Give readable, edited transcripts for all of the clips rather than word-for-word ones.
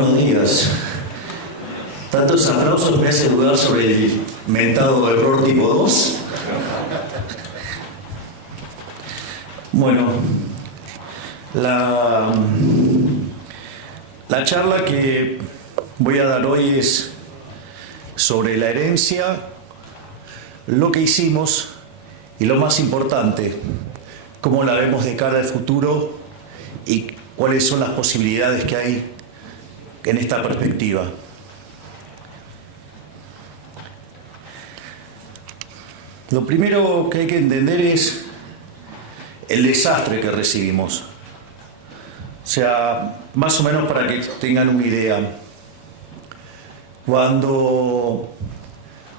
Buenos días. Tantos aplausos me hacen dudar sobre el mentado error tipo 2. Bueno, la charla que voy a dar hoy es sobre la herencia, lo que hicimos y lo más importante, cómo la vemos de cara al futuro y cuáles son las posibilidades que hay en esta perspectiva. Lo primero que hay que entender es el desastre que recibimos. O sea, más o menos para que tengan una idea. Cuando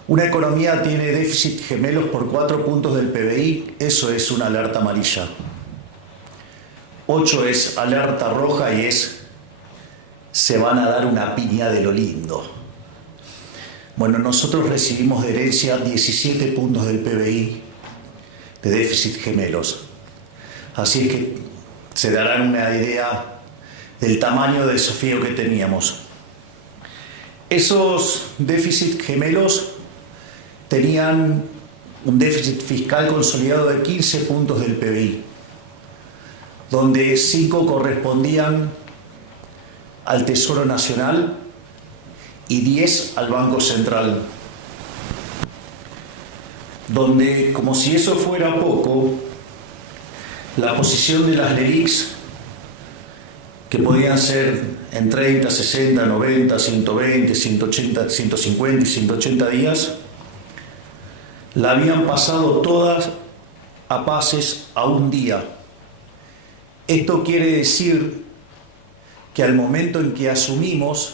una economía tiene déficit gemelos por 4 puntos del PBI, eso es una alerta amarilla. 8 es alerta roja y se van a dar una piña de lo lindo. Bueno, nosotros recibimos de herencia 17 puntos del PBI de déficit gemelos. Así es que se darán una idea del tamaño de desafío que teníamos. Esos déficit gemelos tenían un déficit fiscal consolidado de 15 puntos del PBI, donde 5 correspondían al Tesoro Nacional y 10 al Banco Central, donde, como si eso fuera poco, la posición de las LELIQs, que podían ser en 30, 60, 90, 120, 180, 150 y 180 días, la habían pasado todas a pases a un día. Esto quiere decir que al momento en que asumimos,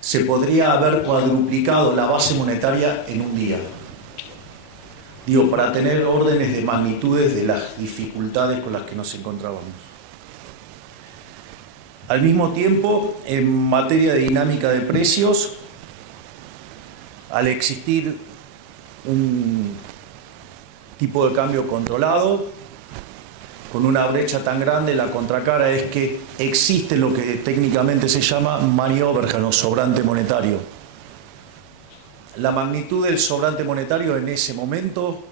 se podría haber cuadruplicado la base monetaria en un día. Digo, para tener órdenes de magnitudes de las dificultades con las que nos encontrábamos. Al mismo tiempo, en materia de dinámica de precios, al existir un tipo de cambio controlado, con una brecha tan grande, la contracara es que existe lo que técnicamente se llama money overhang o sobrante monetario. La magnitud del sobrante monetario en ese momento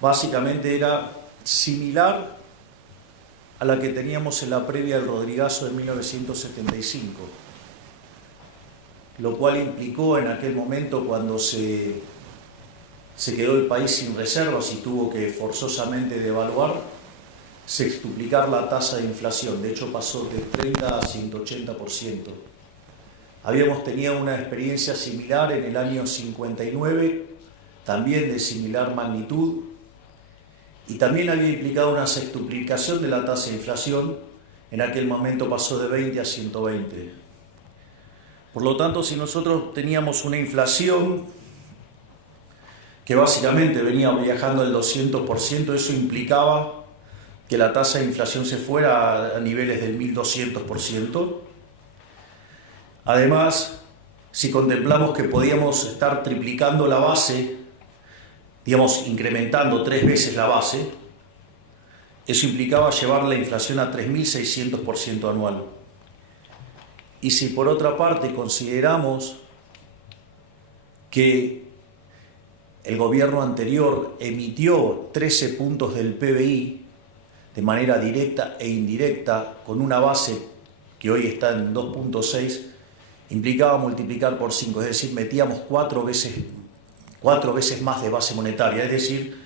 básicamente era similar a la que teníamos en la previa del Rodrigazo de 1975, lo cual implicó en aquel momento, cuando se quedó el país sin reservas y tuvo que forzosamente devaluar, sextuplicar la tasa de inflación. De hecho, pasó de 30 a 180%. Habíamos tenido una experiencia similar en el año 59, también de similar magnitud, y también había implicado una sextuplicación de la tasa de inflación. En aquel momento pasó de 20 a 120. Por lo tanto, si nosotros teníamos una inflación que básicamente venía viajando al 200%, eso implicaba que la tasa de inflación se fuera a niveles del 1200%. Además, si contemplamos que podíamos estar triplicando la base, digamos, incrementando 3 veces la base, eso implicaba llevar la inflación a 3600% anual. Y si por otra parte consideramos que el gobierno anterior emitió 13 puntos del PBI de manera directa e indirecta, con una base que hoy está en 2.6, implicaba multiplicar por 5, es decir, metíamos 4 veces más de base monetaria, es decir,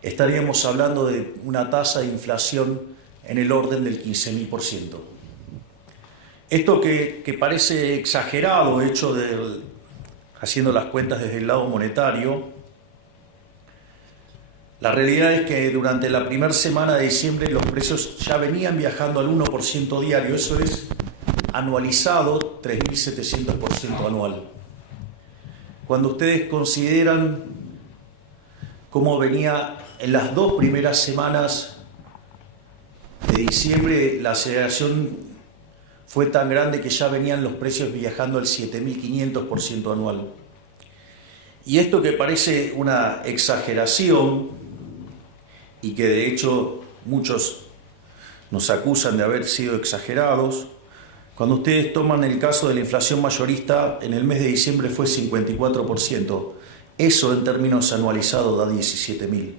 estaríamos hablando de una tasa de inflación en el orden del 15.000%. Esto que parece exagerado, haciendo las cuentas desde el lado monetario, la realidad es que durante la primera semana de diciembre los precios ya venían viajando al 1% diario, eso es anualizado 3.700% anual. Cuando ustedes consideran cómo venía en las 2 primeras semanas de diciembre, la aceleración fue tan grande que ya venían los precios viajando al 7.500% anual. Y esto, que parece una exageración y que de hecho muchos nos acusan de haber sido exagerados, Cuando ustedes toman el caso de la inflación mayorista, en el mes de diciembre fue 54%. Eso en términos anualizados da 17.000.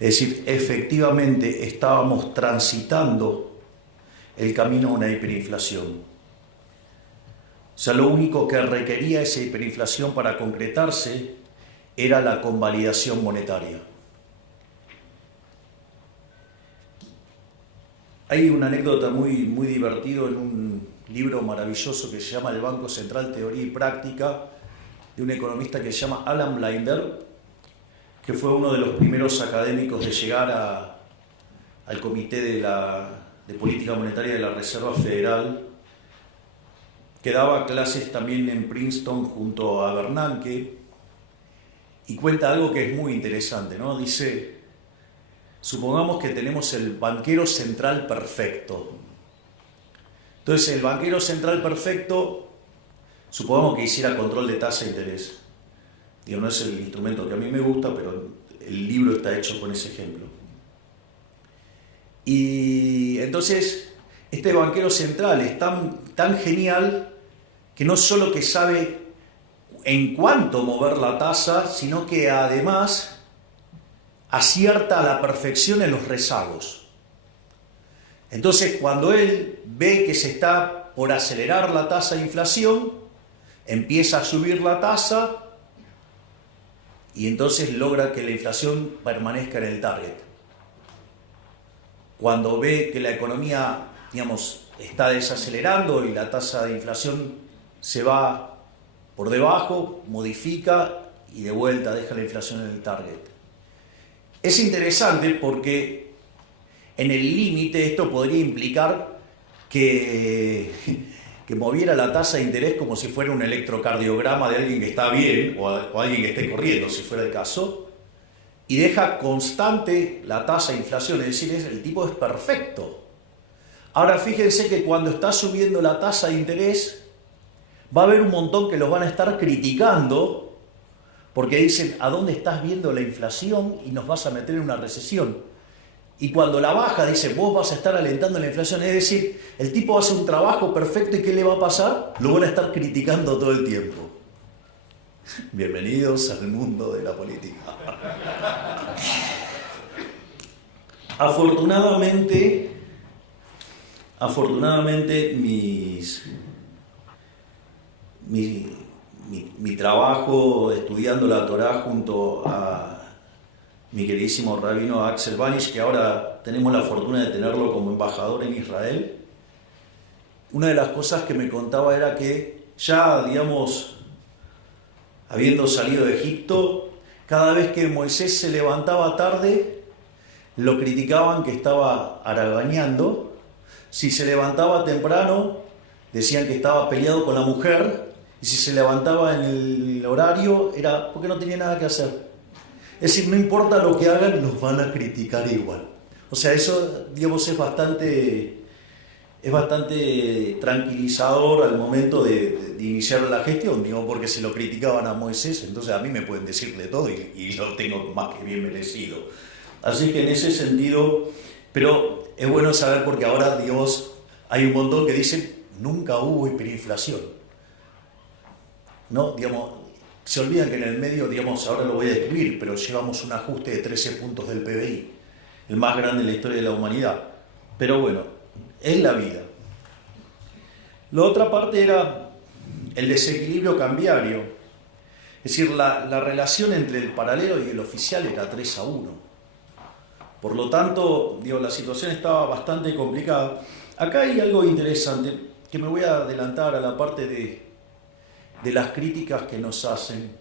Es decir, efectivamente estábamos transitando el camino a una hiperinflación. O sea, lo único que requería esa hiperinflación para concretarse era la convalidación monetaria. Hay una anécdota muy divertida en un libro maravilloso que se llama El Banco Central, Teoría y Práctica, de un economista que se llama Alan Blinder, que fue uno de los primeros académicos de llegar al Comité de Política Monetaria de la Reserva Federal, que daba clases también en Princeton junto a Bernanke, y cuenta algo que es muy interesante, ¿no? Dice, supongamos que tenemos el banquero central perfecto. Entonces, el banquero central perfecto, supongamos que hiciera control de tasa de interés. Digo, no es el instrumento que a mí me gusta, pero el libro está hecho con ese ejemplo. Y entonces, este banquero central es tan genial que no solo que sabe en cuánto mover la tasa, sino que además acierta a la perfección en los rezagos. Entonces, cuando él ve que se está por acelerar la tasa de inflación, empieza a subir la tasa y entonces logra que la inflación permanezca en el target. Cuando ve que la economía, digamos, está desacelerando y la tasa de inflación se va por debajo, modifica y de vuelta deja la inflación en el target. Es interesante porque en el límite esto podría implicar que moviera la tasa de interés como si fuera un electrocardiograma de alguien que está bien o alguien que esté corriendo, si fuera el caso, y deja constante la tasa de inflación, es decir, el tipo es perfecto. Ahora fíjense que cuando está subiendo la tasa de interés, va a haber un montón que los van a estar criticando porque dicen, ¿a dónde estás viendo la inflación y nos vas a meter en una recesión? Y cuando la baja, dice, vos vas a estar alentando la inflación. Es decir, el tipo hace un trabajo perfecto y ¿qué le va a pasar? Lo van a estar criticando todo el tiempo. Bienvenidos al mundo de la política. Afortunadamente mi trabajo estudiando la Torá junto a mi queridísimo rabino Axel Banish, que ahora tenemos la fortuna de tenerlo como embajador en Israel, una de las cosas que me contaba era que ya, digamos, habiendo salido de Egipto, cada vez que Moisés se levantaba tarde, lo criticaban que estaba haraganeando. Si se levantaba temprano, decían que estaba peleado con la mujer, y si se levantaba en el horario, era porque no tenía nada que hacer. Es decir, no importa lo que hagan, nos van a criticar igual. O sea, eso, digamos, es bastante tranquilizador al momento de iniciar la gestión, digo, porque se lo criticaban a Moisés, entonces a mí me pueden decir de todo y lo tengo más que bien merecido. Así que en ese sentido, pero es bueno saber porque ahora, digamos, hay un montón que dicen, nunca hubo hiperinflación. ¿No? Digamos, se olvidan que en el medio, digamos, ahora lo voy a describir, pero llevamos un ajuste de 13 puntos del PBI, el más grande en la historia de la humanidad. Pero bueno, es la vida. La otra parte era el desequilibrio cambiario. Es decir, la relación entre el paralelo y el oficial era 3-1. Por lo tanto, digo, la situación estaba bastante complicada. Acá hay algo interesante, que me voy a adelantar a la parte de las críticas que nos hacen.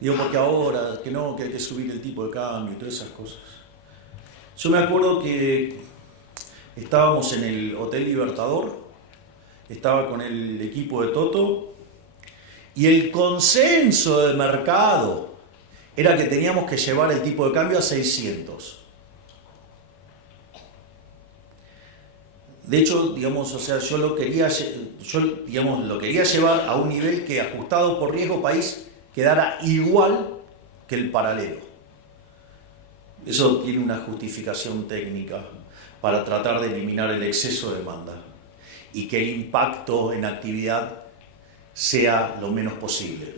Digo, porque ahora, que no, que hay que subir el tipo de cambio y todas esas cosas. Yo me acuerdo que estábamos en el Hotel Libertador, estaba con el equipo de Toto, y el consenso del mercado era que teníamos que llevar el tipo de cambio a 600. De hecho, digamos, o sea, yo lo quería llevar a un nivel que, ajustado por riesgo país, quedara igual que el paralelo. Eso tiene una justificación técnica para tratar de eliminar el exceso de demanda. y que el impacto en actividad sea lo menos posible.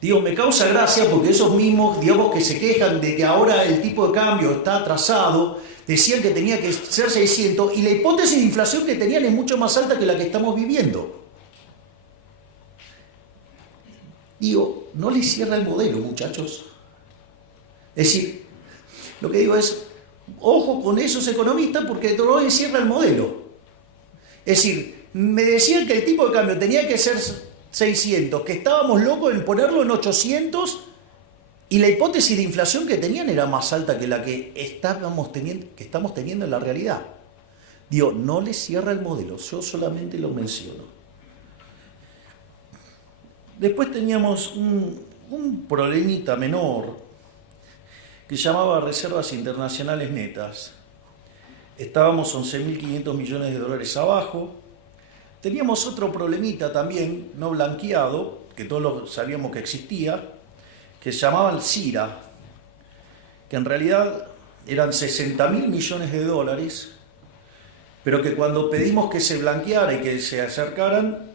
Digo, me causa gracia porque esos mismos, digamos, que se quejan de que ahora el tipo de cambio está atrasado, decían que tenía que ser 600 y la hipótesis de inflación que tenían es mucho más alta que la que estamos viviendo. Digo, no les cierra el modelo, muchachos. Es decir, lo que digo es, ojo con esos economistas porque no les cierra el modelo. Es decir, me decían que el tipo de cambio tenía que ser 600, que estábamos locos en ponerlo en 800 y la hipótesis de inflación que tenían era más alta que la que estamos teniendo en la realidad. Digo, no les cierra el modelo, yo solamente lo menciono. Después teníamos un problemita menor que se llamaba reservas internacionales netas. Estábamos 11.500 millones de dólares abajo. Teníamos otro problemita también, no blanqueado, que todos sabíamos que existía, que se llamaba el CIRA, que en realidad eran 60.000 millones de dólares, pero que cuando pedimos que se blanqueara y que se acercaran,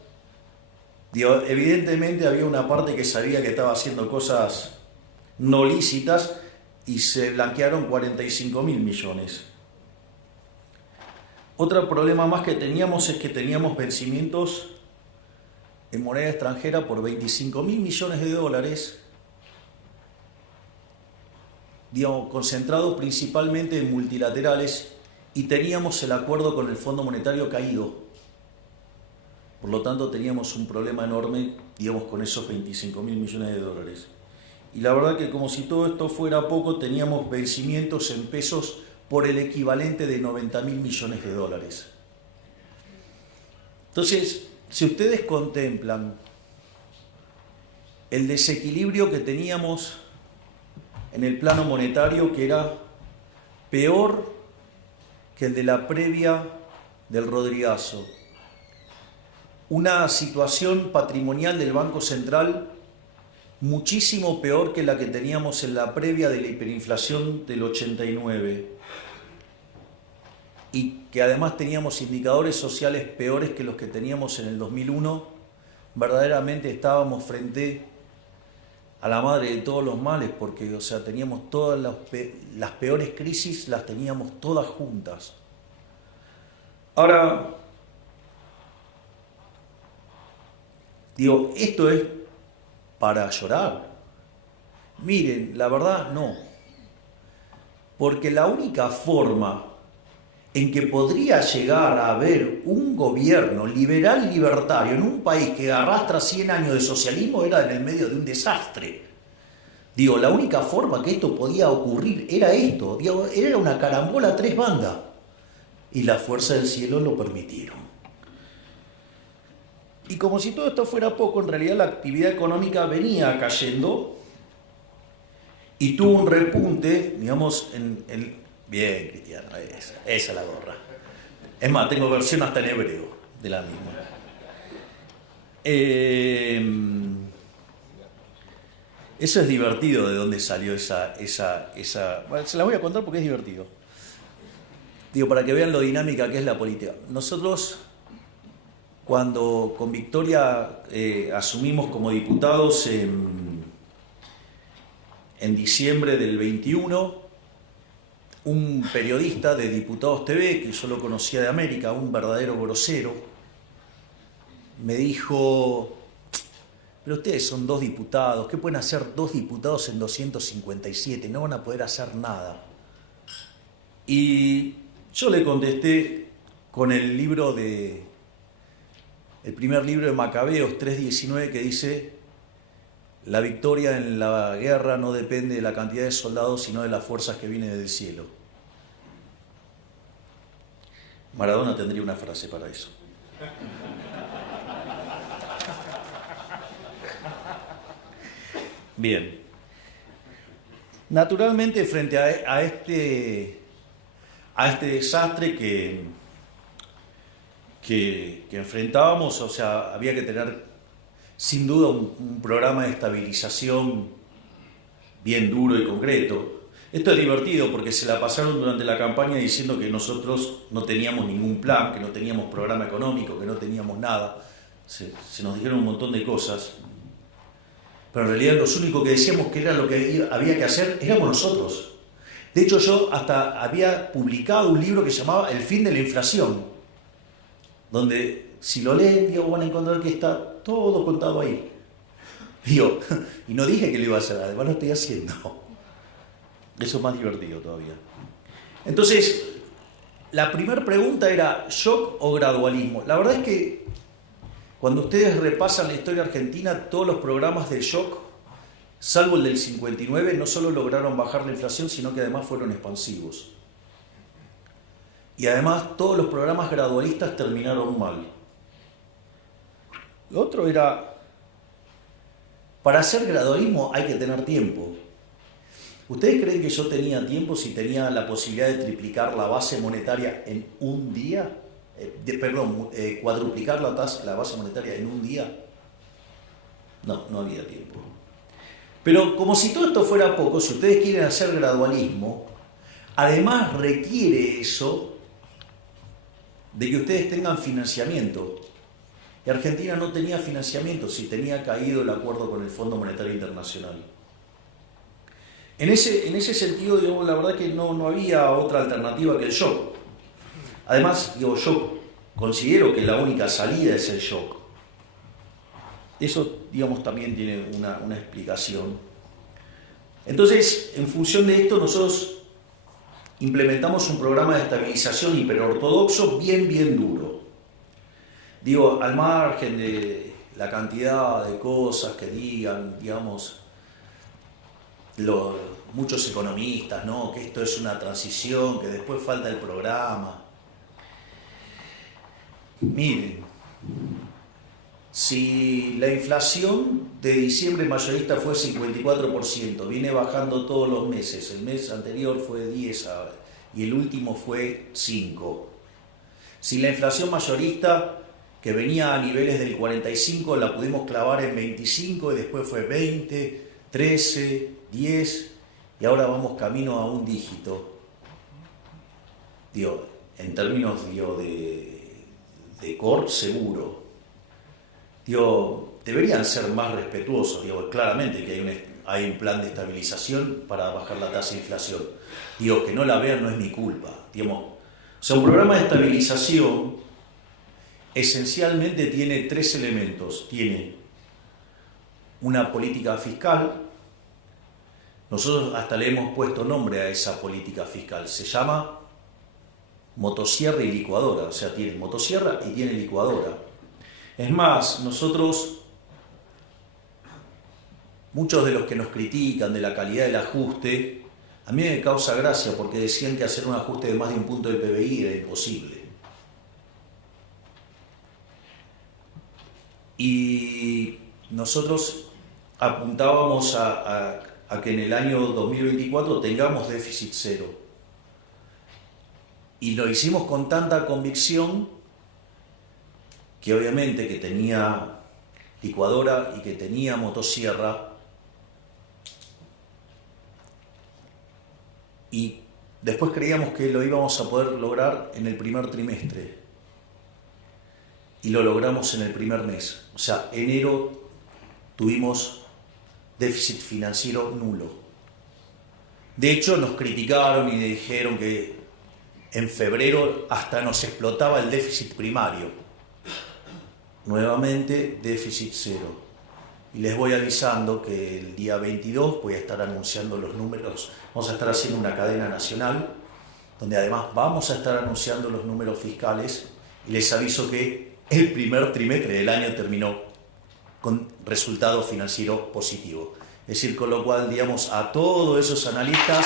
evidentemente había una parte que sabía que estaba haciendo cosas no lícitas y se blanquearon 45.000 millones. Otro problema más que teníamos es que teníamos vencimientos en moneda extranjera por 25.000 millones de dólares, concentrados principalmente en multilaterales, y teníamos el acuerdo con el Fondo Monetario caído. Por lo tanto, teníamos un problema enorme, con esos 25.000 millones de dólares. Y la verdad que como si todo esto fuera poco, teníamos vencimientos en pesos por el equivalente de 90.000 millones de dólares. Entonces, si ustedes contemplan el desequilibrio que teníamos en el plano monetario, que era peor que el de la previa del Rodrigazo, una situación patrimonial del Banco Central muchísimo peor que la que teníamos en la previa de la hiperinflación del 89, y que además teníamos indicadores sociales peores que los que teníamos en el 2001, verdaderamente estábamos frente a la madre de todos los males, porque teníamos todas las peores crisis, las teníamos todas juntas. Ahora, esto es para llorar. Miren, la verdad no. Porque la única forma en que podría llegar a haber un gobierno liberal libertario en un país que arrastra 100 años de socialismo era en el medio de un desastre. La única forma que esto podía ocurrir era esto. Era una carambola a 3 bandas. Y la fuerza del cielo lo permitieron. Y como si todo esto fuera poco, en realidad la actividad económica venía cayendo y tuvo un repunte, en el... Bien, Cristiano, esa es la gorra. Es más, tengo versión hasta en hebreo de la misma. Eso es divertido, de dónde salió esa... Bueno, se la voy a contar porque es divertido. Para que vean lo dinámica que es la política. Nosotros, cuando con Victoria asumimos como diputados en diciembre del 21, un periodista de Diputados TV, que yo lo conocía de América, un verdadero grosero, me dijo: pero ustedes son 2 diputados, ¿qué pueden hacer 2 diputados en 257? No van a poder hacer nada. Y yo le contesté con el primer libro de Macabeos 3:19, que dice: la victoria en la guerra no depende de la cantidad de soldados, sino de las fuerzas que vienen del cielo. Maradona tendría una frase para eso. Bien. Naturalmente, frente a este desastre que enfrentábamos, había que tener sin duda un programa de estabilización bien duro y concreto. Es Esto es divertido porque se la pasaron durante la campaña diciendo que nosotros no teníamos ningún plan, que no teníamos programa económico, que no teníamos nada. Se nos dijeron un montón de cosas. Pero en realidad los únicos que decíamos que era lo que había que hacer éramos nosotros. De hecho, yo hasta había publicado un libro que se llamaba El fin de la inflación, donde si lo leen, digo, van a encontrar que está todo contado ahí. Digo, y no dije que lo iba a hacer, además lo estoy haciendo. Eso es más divertido todavía. Entonces, la primera pregunta era, ¿shock o gradualismo? La verdad es que cuando ustedes repasan la historia argentina, todos los programas de shock, salvo el del 59, no solo lograron bajar la inflación, sino que además fueron expansivos. Y además todos los programas gradualistas terminaron mal. Lo otro era, para hacer gradualismo hay que tener tiempo. ¿Ustedes creen que yo tenía tiempo si tenía la posibilidad de triplicar la base monetaria en un día? Cuadruplicar la base monetaria en un día. No había tiempo. Pero como si todo esto fuera poco, si ustedes quieren hacer gradualismo, además requiere eso de que ustedes tengan financiamiento. Y Argentina no tenía financiamiento si tenía caído el acuerdo con el Fondo Monetario Internacional. En ese sentido, digamos, la verdad que no había otra alternativa que el shock. Además, yo considero que la única salida es el shock. Eso, digamos, también tiene una explicación. Entonces, en función de esto, nosotros implementamos un programa de estabilización hiperortodoxo bien duro. Digo, al margen de la cantidad de cosas que digan, digamos, muchos economistas, ¿no? Que esto es una transición, que después falta el programa. Miren, si la inflación de diciembre mayorista fue 54%, viene bajando todos los meses, el mes anterior fue 10 y el último fue 5. Si la inflación mayorista, que venía a niveles del 45, la pudimos clavar en 25 y después fue 20, 13, 10 y ahora vamos camino a un dígito. Digo, en términos de core seguro. Digo, deberían ser más respetuosos. Digo, claramente que hay un plan de estabilización para bajar la tasa de inflación. Digo, que no la vean no es mi culpa. Digamos, o sea, un programa de estabilización esencialmente tiene 3 elementos. Tiene una política fiscal. Nosotros hasta le hemos puesto nombre a esa política fiscal. Se llama motosierra y licuadora. O sea, tiene motosierra y tiene licuadora. Es más, muchos de los que nos critican de la calidad del ajuste, a mí me causa gracia porque decían que hacer un ajuste de más de un punto del PBI era imposible. Y nosotros apuntábamos a que en el año 2024 tengamos déficit cero. Y lo hicimos con tanta convicción que obviamente que tenía licuadora y que tenía motosierra. Y después creíamos que lo íbamos a poder lograr en el primer trimestre. Y lo logramos en el primer mes. O sea, enero tuvimos déficit financiero nulo. De hecho, nos criticaron y dijeron que en febrero hasta nos explotaba el déficit primario. Nuevamente, déficit cero. Y les voy avisando que el día 22 voy a estar anunciando los números. Vamos a estar haciendo una cadena nacional, donde además vamos a estar anunciando los números fiscales. Y les aviso que el primer trimestre del año terminó con resultado financiero positivo. Es decir, con lo cual, digamos, a todos esos analistas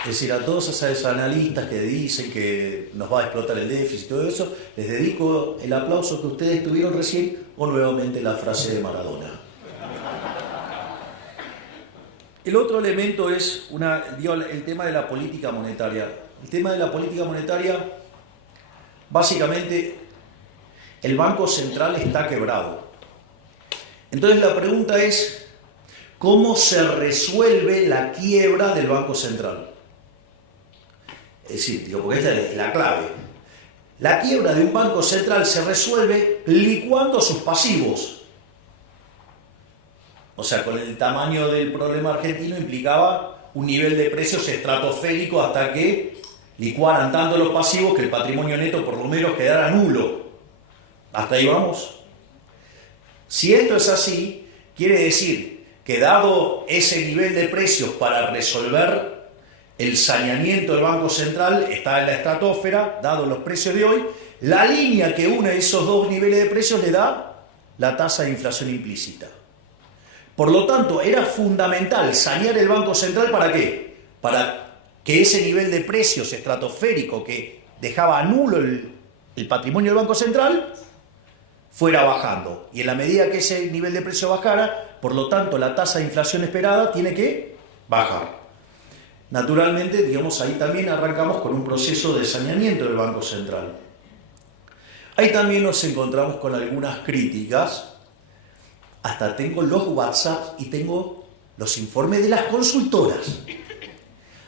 es decir, a todos esos analistas que dicen que nos va a explotar el déficit y todo eso, les dedico el aplauso que ustedes tuvieron recién o nuevamente la frase de Maradona. El otro elemento es el tema de la política monetaria. El tema de la política monetaria, Básicamente, el Banco Central está quebrado. Entonces la pregunta es, ¿cómo se resuelve la quiebra del Banco Central? Es decir, porque esta es la clave. La quiebra de un banco central se resuelve licuando sus pasivos. O sea, con el tamaño del problema argentino implicaba un nivel de precios estratosférico hasta que licuaran tanto los pasivos que el patrimonio neto por lo menos quedara nulo. ¿Hasta ahí vamos? Si esto es así, quiere decir que dado ese nivel de precios para resolver el saneamiento del Banco Central está en la estratosfera, dado los precios de hoy, la línea que une esos dos niveles de precios le da la tasa de inflación implícita. Por lo tanto, era fundamental sanear el Banco Central, ¿para qué? Para que ese nivel de precios estratosférico que dejaba nulo el patrimonio del Banco Central fuera bajando. Y en la medida que ese nivel de precio bajara, por lo tanto, la tasa de inflación esperada tiene que bajar. Naturalmente, digamos, ahí también arrancamos con un proceso de saneamiento del Banco Central. Ahí también nos encontramos con algunas críticas. Hasta tengo los WhatsApp y tengo los informes de las consultoras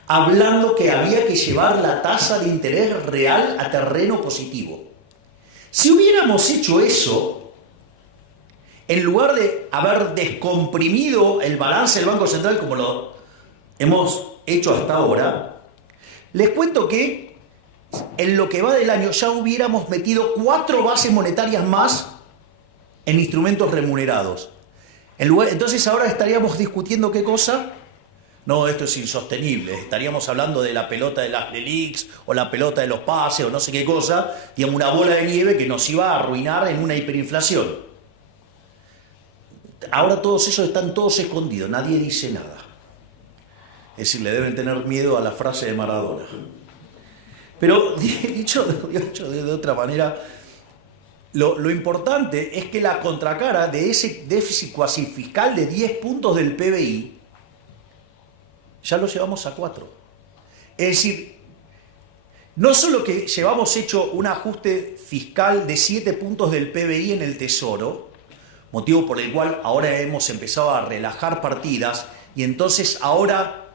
hablando que había que llevar la tasa de interés real a terreno positivo. Si hubiéramos hecho eso, en lugar de haber descomprimido el balance del Banco Central como lo hemos hecho hasta ahora, les cuento que en lo que va del año ya hubiéramos metido 4 bases monetarias más en instrumentos remunerados. Entonces ahora estaríamos discutiendo ¿qué cosa? No, esto es insostenible. Estaríamos hablando de la pelota de las LELIQs o la pelota de los pases o no sé qué cosa, digamos una bola de nieve que nos iba a arruinar en una hiperinflación. Ahora todos esos están todos escondidos, nadie dice nada. Es decir, le deben tener miedo a la frase de Maradona. Pero dicho de otra manera, lo importante es que la contracara de ese déficit cuasi fiscal de 10 puntos del PBI ya lo llevamos a 4. Es decir, no solo que llevamos hecho un ajuste fiscal de 7 puntos del PBI en el Tesoro, motivo por el cual ahora hemos empezado a relajar partidas y entonces ahora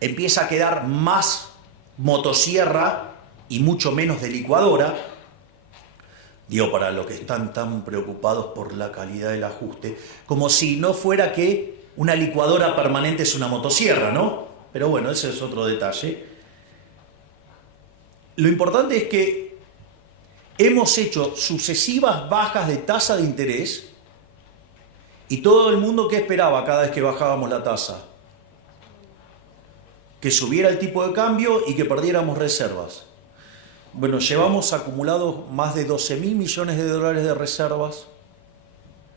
empieza a quedar más motosierra y mucho menos de licuadora. Digo, para los que están tan preocupados por la calidad del ajuste, como si no fuera que una licuadora permanente es una motosierra, ¿no? Pero bueno, ese es otro detalle. Lo importante es que hemos hecho sucesivas bajas de tasa de interés y todo el mundo, ¿qué esperaba cada vez que bajábamos la tasa? Que subiera el tipo de cambio y que perdiéramos reservas. Bueno, llevamos acumulados más de 12.000 millones de dólares de reservas.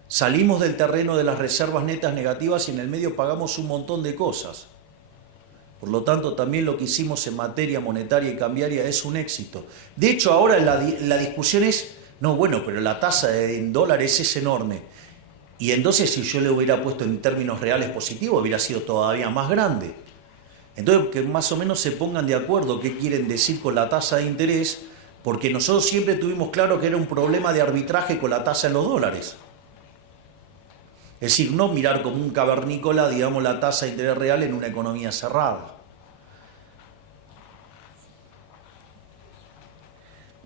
Salimos del terreno de las reservas netas negativas y en el medio pagamos un montón de cosas. Por lo tanto, también lo que hicimos en materia monetaria y cambiaria es un éxito. De hecho, ahora la discusión es, no, bueno, pero la tasa en dólares es enorme. Y entonces, si yo le hubiera puesto en términos reales positivos, hubiera sido todavía más grande. Entonces, que más o menos se pongan de acuerdo qué quieren decir con la tasa de interés, porque nosotros siempre tuvimos claro que era un problema de arbitraje con la tasa en los dólares. Es decir, no mirar como un cavernícola, digamos, la tasa de interés real en una economía cerrada.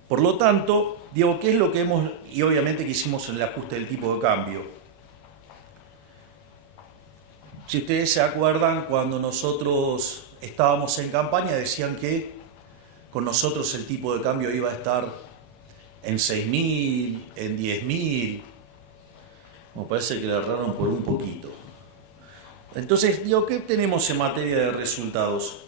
Por lo tanto, digo, ¿qué es lo que hemos, y obviamente que hicimos en el ajuste del tipo de cambio? Si ustedes se acuerdan, cuando nosotros estábamos en campaña, decían que con nosotros el tipo de cambio iba a estar en 6.000, en 10.000. Me parece que le erraron por un poquito. Entonces, digo, ¿qué tenemos en materia de resultados?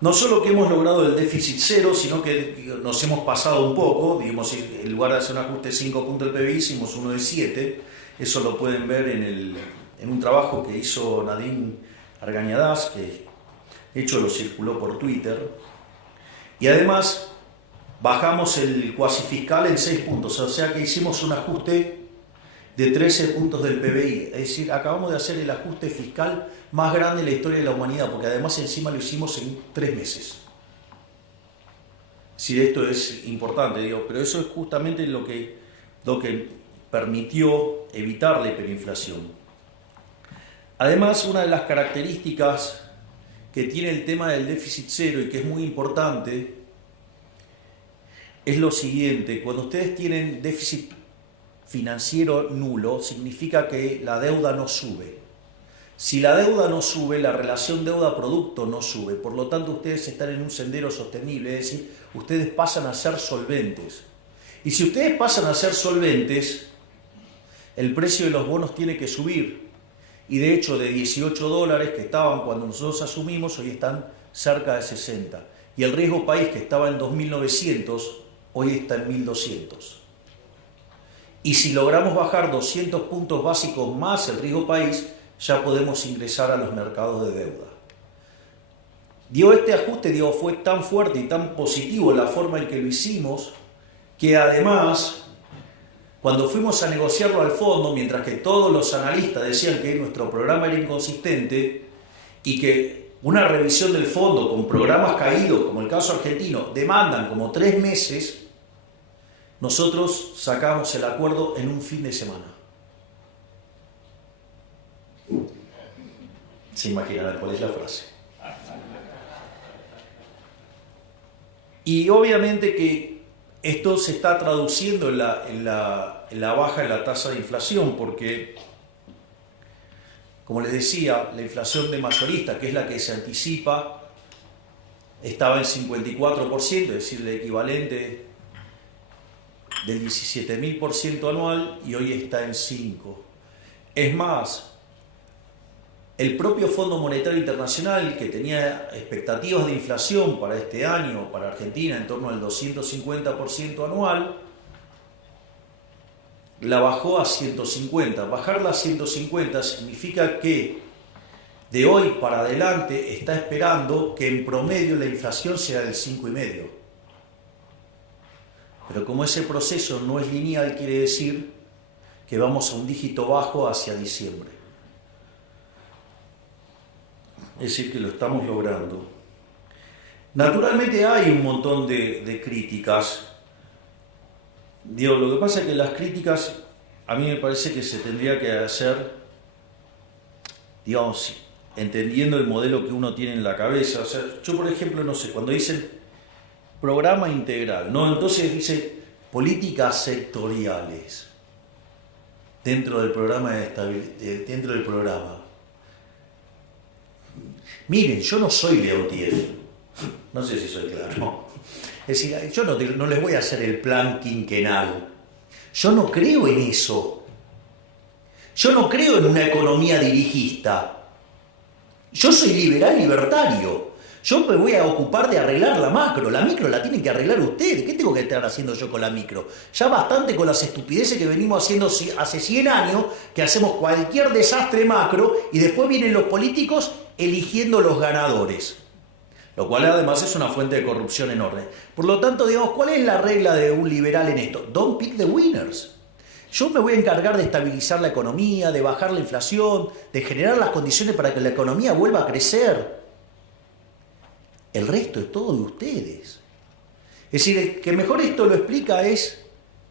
No solo que hemos logrado el déficit cero, sino que nos hemos pasado un poco. Digamos, en lugar de hacer un ajuste de 5 puntos del PBI, hicimos uno de 7. Eso lo pueden ver en un trabajo que hizo Nadine Argañadás, que de hecho lo circuló por Twitter. Y además, bajamos el cuasi fiscal en 6 puntos. O sea que hicimos un ajuste de 13 puntos del PBI, es decir, acabamos de hacer el ajuste fiscal más grande en la historia de la humanidad, porque además encima lo hicimos en 3 meses. Sí, esto es importante, digo, pero eso es justamente lo que permitió evitar la hiperinflación. Además, una de las características que tiene el tema del déficit cero y que es muy importante es lo siguiente: cuando ustedes tienen déficit financiero nulo, significa que la deuda no sube. Si la deuda no sube, la relación deuda-producto no sube. Por lo tanto, ustedes están en un sendero sostenible, es decir, ustedes pasan a ser solventes. Y si ustedes pasan a ser solventes, el precio de los bonos tiene que subir. Y de hecho, de $18 que estaban cuando nosotros asumimos, hoy están cerca de 60. Y el riesgo país, que estaba en 2.900, hoy está en 1.200. Y si logramos bajar 200 puntos básicos más el riesgo país, ya podemos ingresar a los mercados de deuda. Este ajuste fue tan fuerte y tan positivo la forma en que lo hicimos, que además, cuando fuimos a negociarlo al fondo, mientras que todos los analistas decían que nuestro programa era inconsistente y que una revisión del fondo con programas caídos, como el caso argentino, demandan como 3 meses, nosotros sacamos el acuerdo en un fin de semana. Se imaginarán cuál es la frase. Y obviamente que esto se está traduciendo en la baja en la tasa de inflación, porque, como les decía, la inflación de mayorista, que es la que se anticipa, estaba en 54%, es decir, el equivalente del 17.000% anual, y hoy está en 5%. Es más, el propio Fondo Monetario Internacional, que tenía expectativas de inflación para este año, para Argentina, en torno al 250% anual, la bajó a 150. Bajarla a 150 significa que de hoy para adelante está esperando que en promedio la inflación sea del 5,5. Pero como ese proceso no es lineal, quiere decir que vamos a un dígito bajo hacia diciembre. Es decir, que lo estamos logrando. Naturalmente hay un montón de críticas. Lo que pasa es que las críticas a mí me parece que se tendría que hacer, entendiendo el modelo que uno tiene en la cabeza. O sea, yo por ejemplo, no sé, cuando dicen programa integral, ¿no? Entonces dice políticas sectoriales dentro del programa dentro del programa. Miren, yo no soy Leontiev, no sé si soy claro. Es decir, yo no les voy a hacer el plan quinquenal. Yo no creo en eso. Yo no creo en una economía dirigista. Yo soy liberal libertario. Yo me voy a ocupar de arreglar la macro. La micro la tienen que arreglar ustedes. ¿Qué tengo que estar haciendo yo con la micro? Ya bastante con las estupideces que venimos haciendo hace 100 años, que hacemos cualquier desastre macro y después vienen los políticos eligiendo los ganadores. Lo cual además es una fuente de corrupción enorme. Por lo tanto, ¿cuál es la regla de un liberal en esto? Don't pick the winners. Yo me voy a encargar de estabilizar la economía, de bajar la inflación, de generar las condiciones para que la economía vuelva a crecer. El resto es todo de ustedes. Es decir, el que mejor esto lo explica es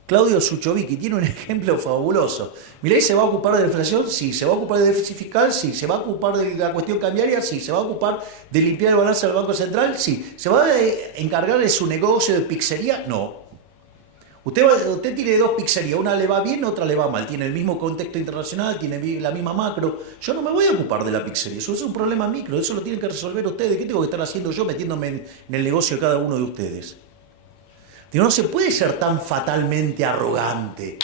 Claudio Suchovicki. Tiene un ejemplo fabuloso. Milei se va a ocupar de la inflación, sí. Se va a ocupar del déficit fiscal, sí. Se va a ocupar de la cuestión cambiaria, sí. Se va a ocupar de limpiar el balance del Banco Central, sí. ¿Se va a encargar de su negocio de pizzería? No. Usted tiene 2 pizzerías, una le va bien, otra le va mal. Tiene el mismo contexto internacional, tiene la misma macro. Yo no me voy a ocupar de la pizzería, eso es un problema micro, eso lo tienen que resolver ustedes. ¿Qué tengo que estar haciendo yo metiéndome en el negocio de cada uno de ustedes? No se puede ser tan fatalmente arrogante.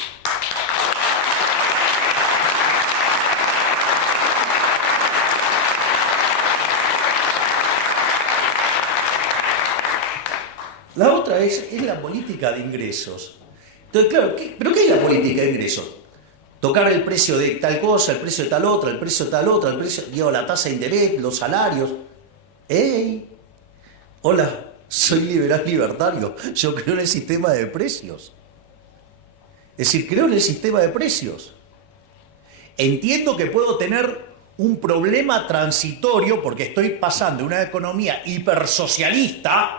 La otra es la política de ingresos. Entonces, claro, ¿pero qué es la política de ingresos? Tocar el precio de tal cosa, el precio de tal otra, el precio de tal otra, el precio, la tasa de interés, los salarios. ¡Ey! Hola, soy liberal libertario. Yo creo en el sistema de precios. Es decir, creo en el sistema de precios. Entiendo que puedo tener un problema transitorio porque estoy pasando de una economía hipersocialista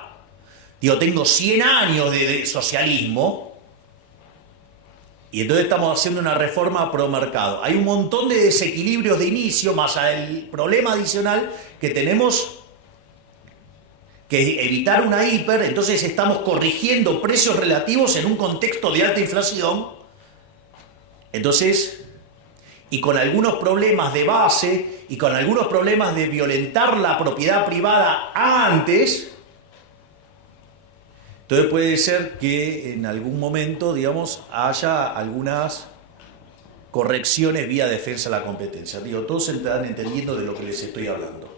Digo, tengo 100 años de socialismo y entonces estamos haciendo una reforma pro mercado. Hay un montón de desequilibrios de inicio, más el problema adicional que tenemos que evitar una hiper, entonces estamos corrigiendo precios relativos en un contexto de alta inflación. Entonces, y con algunos problemas de base y con algunos problemas de violentar la propiedad privada antes, entonces puede ser que en algún momento, digamos, haya algunas correcciones vía defensa de la competencia. Digo, todos se están entendiendo de lo que les estoy hablando.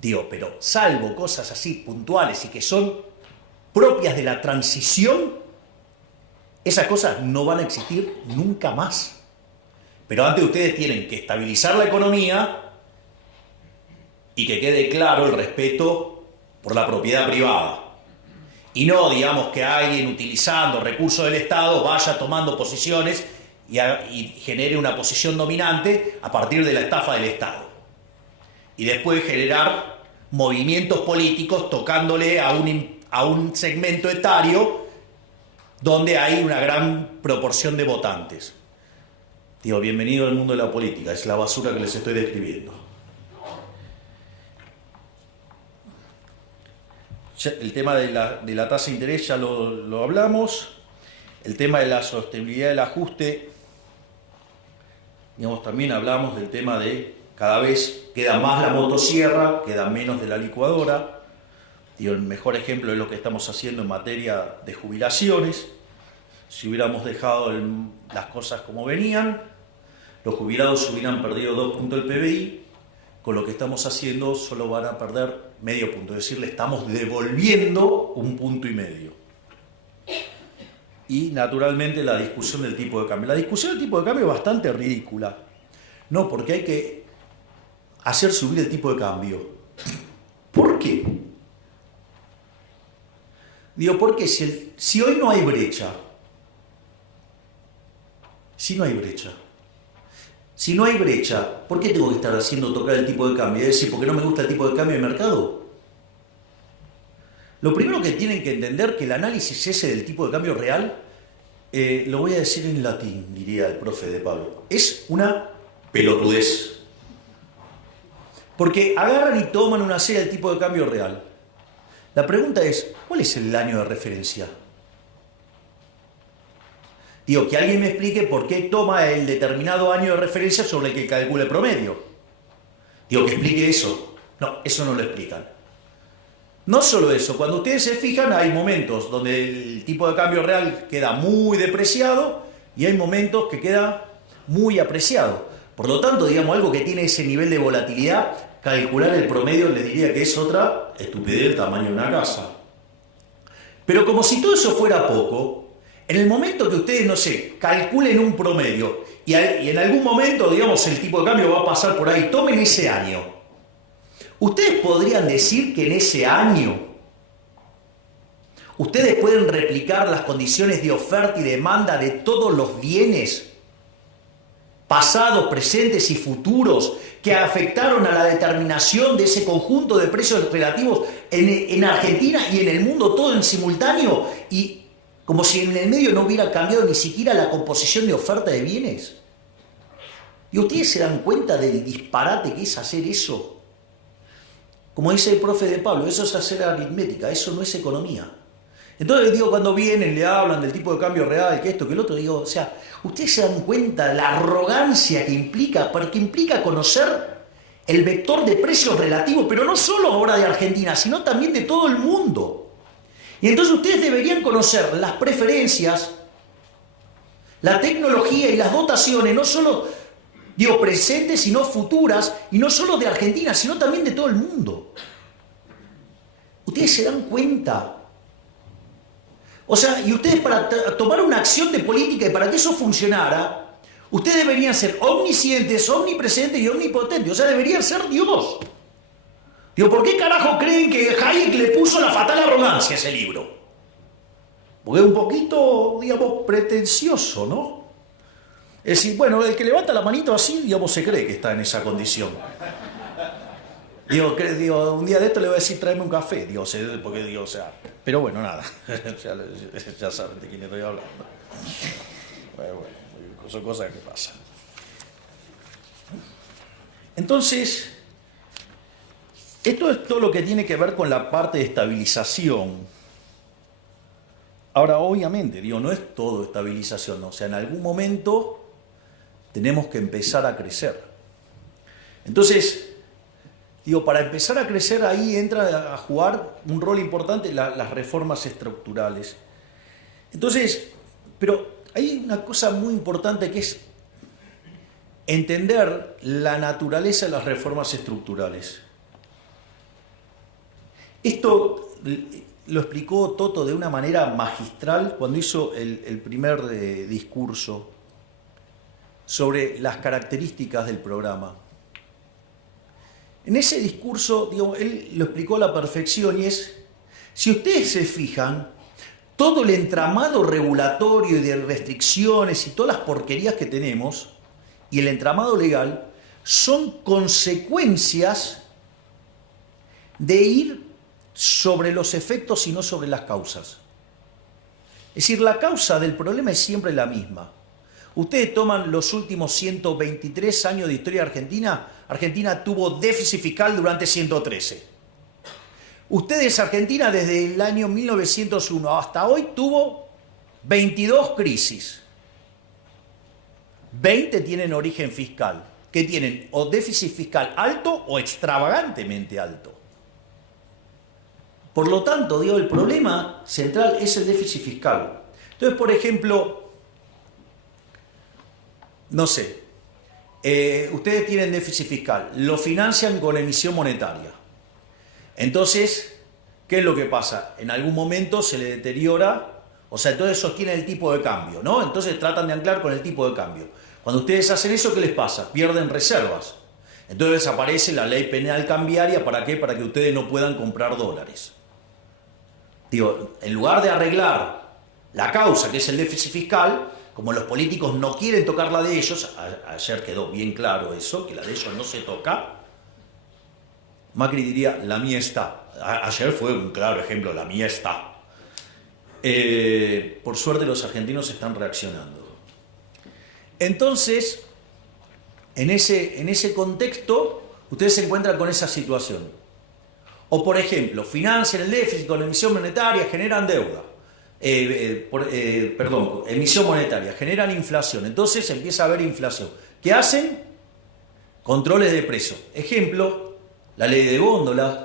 Digo, pero salvo cosas así puntuales y que son propias de la transición, esas cosas no van a existir nunca más. Pero antes ustedes tienen que estabilizar la economía y que quede claro el respeto por la propiedad privada. Y no, digamos, que alguien utilizando recursos del Estado vaya tomando posiciones y genere una posición dominante a partir de la estafa del Estado. Y después generar movimientos políticos tocándole a un segmento etario donde hay una gran proporción de votantes. Digo, bienvenido al mundo de la política, es la basura que les estoy describiendo. El tema de la tasa de interés ya lo hablamos. El tema de la sostenibilidad del ajuste, digamos, también hablamos del tema de cada vez queda más la motosierra, queda menos de la licuadora. Digo, el mejor ejemplo es lo que estamos haciendo en materia de jubilaciones. Si hubiéramos dejado las cosas como venían, los jubilados hubieran perdido 2 puntos del PBI. Con lo que estamos haciendo solo van a perder medio punto. Es decir, le estamos devolviendo 1,5 puntos. Y naturalmente la discusión del tipo de cambio. La discusión del tipo de cambio es bastante ridícula. No, porque hay que hacer subir el tipo de cambio. ¿Por qué? Digo, porque si hoy no hay brecha, si no hay brecha, ¿por qué tengo que estar haciendo tocar el tipo de cambio? Es decir, ¿por qué no me gusta el tipo de cambio de mercado? Lo primero que tienen que entender que el análisis ese del tipo de cambio real, lo voy a decir en latín, diría el profe de Pablo, es una pelotudez. Porque agarran y toman una serie del tipo de cambio real. La pregunta es, ¿cuál es el año de referencia? Digo, que alguien me explique por qué toma el determinado año de referencia sobre el que calcula el promedio. Digo, que explique eso. No, eso no lo explican. No solo eso, cuando ustedes se fijan, hay momentos donde el tipo de cambio real queda muy depreciado y hay momentos que queda muy apreciado. Por lo tanto, digamos, algo que tiene ese nivel de volatilidad, calcular el promedio les diría que es otra estupidez del tamaño de una casa. Pero como si todo eso fuera poco, en el momento que ustedes, no sé, calculen un promedio y en algún momento, digamos, el tipo de cambio va a pasar por ahí, tomen ese año. Ustedes podrían decir que en ese año ustedes pueden replicar las condiciones de oferta y demanda de todos los bienes pasados, presentes y futuros que afectaron a la determinación de ese conjunto de precios relativos en Argentina y en el mundo todo en simultáneo, y como si en el medio no hubiera cambiado ni siquiera la composición de oferta de bienes. ¿Y ustedes se dan cuenta del disparate que es hacer eso? Como dice el profe de Pablo, eso es hacer aritmética, eso no es economía. Entonces les digo, cuando vienen, le hablan del tipo de cambio real, que esto, que el otro, digo, o sea, ustedes se dan cuenta de la arrogancia que implica, porque implica conocer el vector de precios relativos, pero no solo ahora de Argentina, sino también de todo el mundo. Y entonces ustedes deberían conocer las preferencias, la tecnología y las dotaciones, no solo, digo, presentes, sino futuras, y no solo de Argentina, sino también de todo el mundo. Ustedes se dan cuenta. O sea, y ustedes para tomar una acción de política y para que eso funcionara, ustedes deberían ser omniscientes, omnipresentes y omnipotentes. O sea, deberían ser Dios. Digo, ¿por qué carajo creen que Hayek le puso La fatal arrogancia a ese libro? Porque es un poquito, digamos, pretencioso, ¿no? Es decir, bueno, el que levanta la manito así, digamos, se cree que está en esa condición. Digo, un día de esto le voy a decir tráeme un café, porque digo, o sea, pero bueno, nada, ya saben de quién estoy hablando. Bueno, son cosas que pasan. Entonces, esto es todo lo que tiene que ver con la parte de estabilización. Ahora, obviamente, no es todo estabilización, ¿no? O sea, en algún momento tenemos que empezar a crecer. Entonces, para empezar a crecer ahí entra a jugar un rol importante las reformas estructurales. Entonces, pero hay una cosa muy importante que es entender la naturaleza de las reformas estructurales. Esto lo explicó Toto de una manera magistral cuando hizo el primer discurso sobre las características del programa. En ese discurso, él lo explicó a la perfección y es, si ustedes se fijan, todo el entramado regulatorio y de restricciones y todas las porquerías que tenemos y el entramado legal son consecuencias de ir sobre los efectos y no sobre las causas. Es decir, la causa del problema es siempre la misma. Ustedes toman los últimos 123 años de historia argentina, Argentina tuvo déficit fiscal durante 113. Ustedes, Argentina, desde el año 1901 hasta hoy tuvo 22 crisis. 20 tienen origen fiscal, que tienen o déficit fiscal alto o extravagantemente alto. Por lo tanto, el problema central es el déficit fiscal. Entonces, por ejemplo, no sé, ustedes tienen déficit fiscal, lo financian con emisión monetaria. Entonces, ¿qué es lo que pasa? En algún momento se le deteriora, o sea, entonces sostienen el tipo de cambio, ¿no? Entonces tratan de anclar con el tipo de cambio. Cuando ustedes hacen eso, ¿qué les pasa? Pierden reservas. Entonces aparece la ley penal cambiaria, ¿para qué? Para que ustedes no puedan comprar dólares. En lugar de arreglar la causa, que es el déficit fiscal, como los políticos no quieren tocar la de ellos, ayer quedó bien claro eso, que la de ellos no se toca, Macri diría, la mía está. Ayer fue un claro ejemplo, la mía está. Por suerte los argentinos están reaccionando. Entonces, en ese contexto, ustedes se encuentran con esa situación. O, por ejemplo, financian el déficit con la emisión monetaria, generan deuda. Emisión monetaria, generan inflación. Entonces empieza a haber inflación. ¿Qué hacen? Controles de precios. Ejemplo, la ley de góndolas.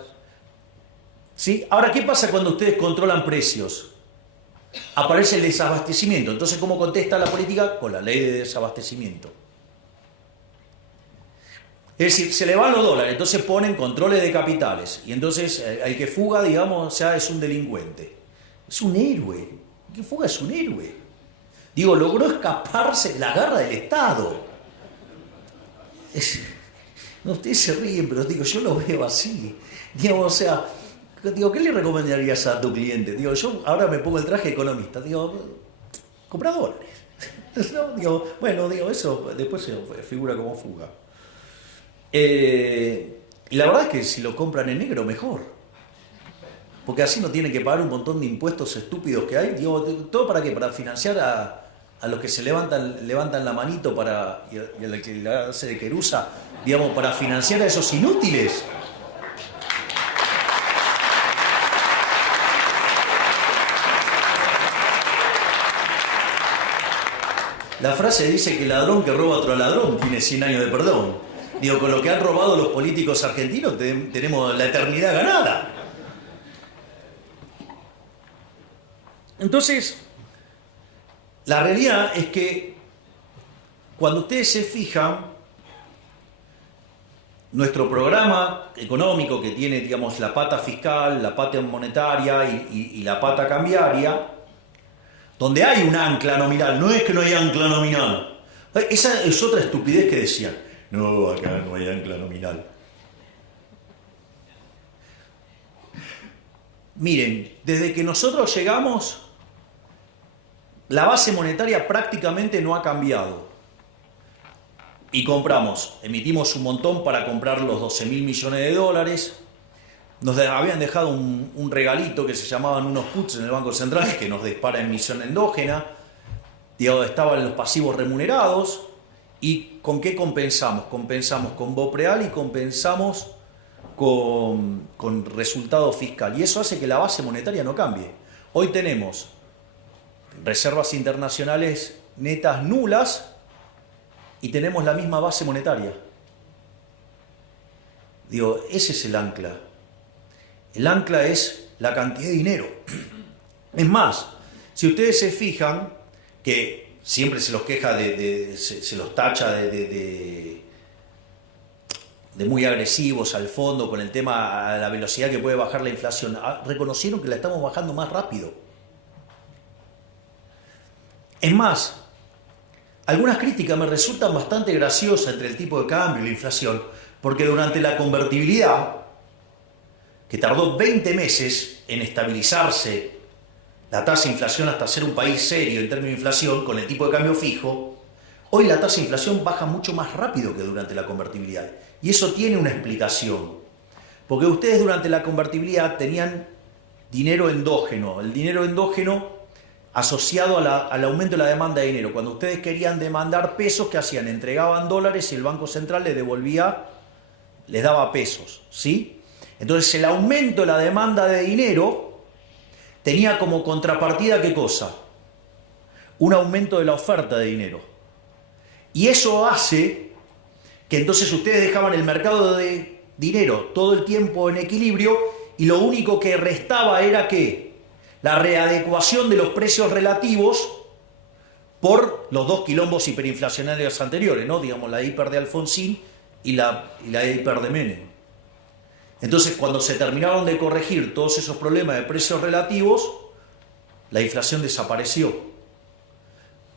¿Sí? Ahora, ¿qué pasa cuando ustedes controlan precios? Aparece el desabastecimiento. Entonces, ¿cómo contesta la política? Con la ley de desabastecimiento. Es decir, se le van los dólares, entonces ponen controles de capitales. Y entonces el que fuga, es un delincuente. Es un héroe. El que fuga es un héroe. Logró escaparse de la garra del Estado. No, ustedes se ríen, pero yo lo veo así. ¿Qué le recomendarías a tu cliente? Yo ahora me pongo el traje de economista. Compra dólares. Eso después se figura como fuga. Y la verdad es que si lo compran en negro, mejor. Porque así no tienen que pagar un montón de impuestos estúpidos que hay. ¿Todo para qué? Para financiar a los que se levantan la manito y a la que le hace de querusa, para financiar a esos inútiles. La frase dice que el ladrón que roba a otro ladrón tiene 100 años de perdón. Con lo que han robado los políticos argentinos tenemos la eternidad ganada. Entonces, la realidad es que cuando ustedes se fijan, nuestro programa económico que tiene, la pata fiscal, la pata monetaria y la pata cambiaria, donde hay un ancla nominal, no es que no hay ancla nominal. Esa es otra estupidez que decían. No, acá no hay ancla nominal. Miren, desde que nosotros llegamos, la base monetaria prácticamente no ha cambiado. y compramos, emitimos un montón para comprar los 12.000 millones de dólares. Nos habían dejado un regalito que se llamaban unos puts en el Banco Central que nos dispara emisión endógena. Estaban los pasivos remunerados. ¿Y con qué compensamos? Compensamos con BOPREAL y compensamos con resultado fiscal. Y eso hace que la base monetaria no cambie. Hoy tenemos reservas internacionales netas nulas y tenemos la misma base monetaria. Ese es el ancla. El ancla es la cantidad de dinero. Es más, si ustedes se fijan que siempre se los queja se los tacha de muy agresivos al fondo con el tema a la velocidad que puede bajar la inflación, reconocieron que la estamos bajando más rápido. Es más, algunas críticas me resultan bastante graciosas entre el tipo de cambio y la inflación, porque durante la convertibilidad, que tardó 20 meses en estabilizarse la tasa de inflación hasta ser un país serio en términos de inflación con el tipo de cambio fijo, hoy la tasa de inflación baja mucho más rápido que durante la convertibilidad. Y eso tiene una explicación. Porque ustedes durante la convertibilidad tenían dinero endógeno. El dinero endógeno asociado al aumento de la demanda de dinero. Cuando ustedes querían demandar pesos, ¿qué hacían? Entregaban dólares y el Banco Central les daba pesos, ¿sí? Entonces el aumento de la demanda de dinero tenía como contrapartida, ¿qué cosa? Un aumento de la oferta de dinero. Y eso hace que entonces ustedes dejaban el mercado de dinero todo el tiempo en equilibrio y lo único que restaba era ¿qué? La readecuación de los precios relativos por los dos quilombos hiperinflacionarios anteriores, ¿no? Digamos, la hiper de Alfonsín y la hiper de Menem. Entonces, cuando se terminaron de corregir todos esos problemas de precios relativos, la inflación desapareció.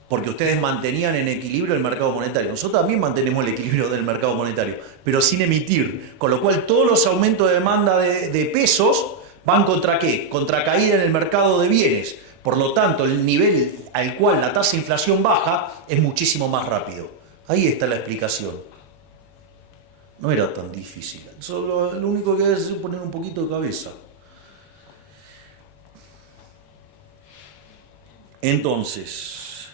Porque ustedes mantenían en equilibrio el mercado monetario. Nosotros también mantenemos el equilibrio del mercado monetario, pero sin emitir. Con lo cual, todos los aumentos de demanda de pesos van contra ¿qué? Contra caída en el mercado de bienes. Por lo tanto, el nivel al cual la tasa de inflación baja es muchísimo más rápido. Ahí está la explicación. No era tan difícil. Solo lo único que hay es poner un poquito de cabeza. Entonces,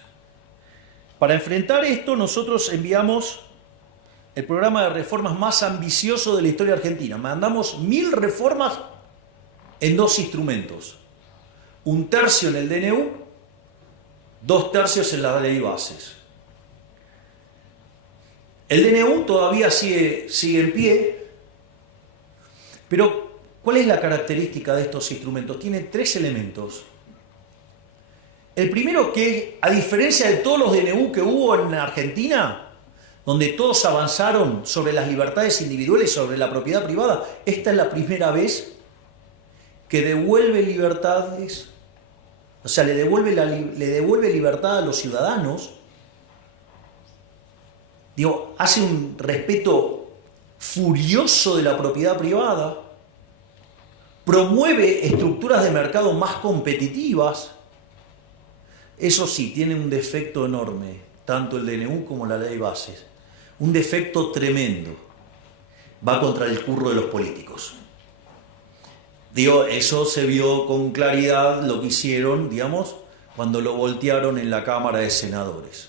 para enfrentar esto, nosotros enviamos el programa de reformas más ambicioso de la historia argentina. Mandamos 1000 reformas en 2 instrumentos. 1/3 en el DNU, 2/3 en la ley bases. El DNU todavía sigue en pie, pero ¿cuál es la característica de estos instrumentos? Tiene 3 elementos. El primero, que a diferencia de todos los DNU que hubo en Argentina, donde todos avanzaron sobre las libertades individuales, sobre la propiedad privada, esta es la primera vez que devuelve libertades, o sea, le devuelve libertad a los ciudadanos. Hace un respeto furioso de la propiedad privada, promueve estructuras de mercado más competitivas. Eso sí, tiene un defecto enorme, tanto el DNU como la ley bases. Un defecto tremendo. Va contra el curro de los políticos. Eso se vio con claridad lo que hicieron, cuando lo voltearon en la Cámara de Senadores.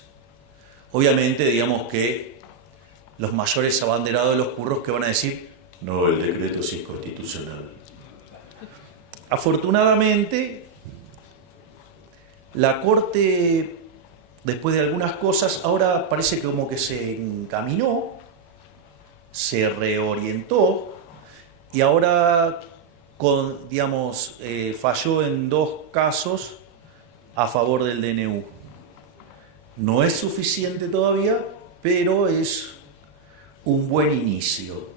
Obviamente, que los mayores abanderados de los curros que van a decir, no, el decreto sí es constitucional. Afortunadamente, la Corte, después de algunas cosas, ahora parece que como que se encaminó, se reorientó y ahora, falló en 2 casos a favor del DNU. No es suficiente todavía, pero es un buen inicio.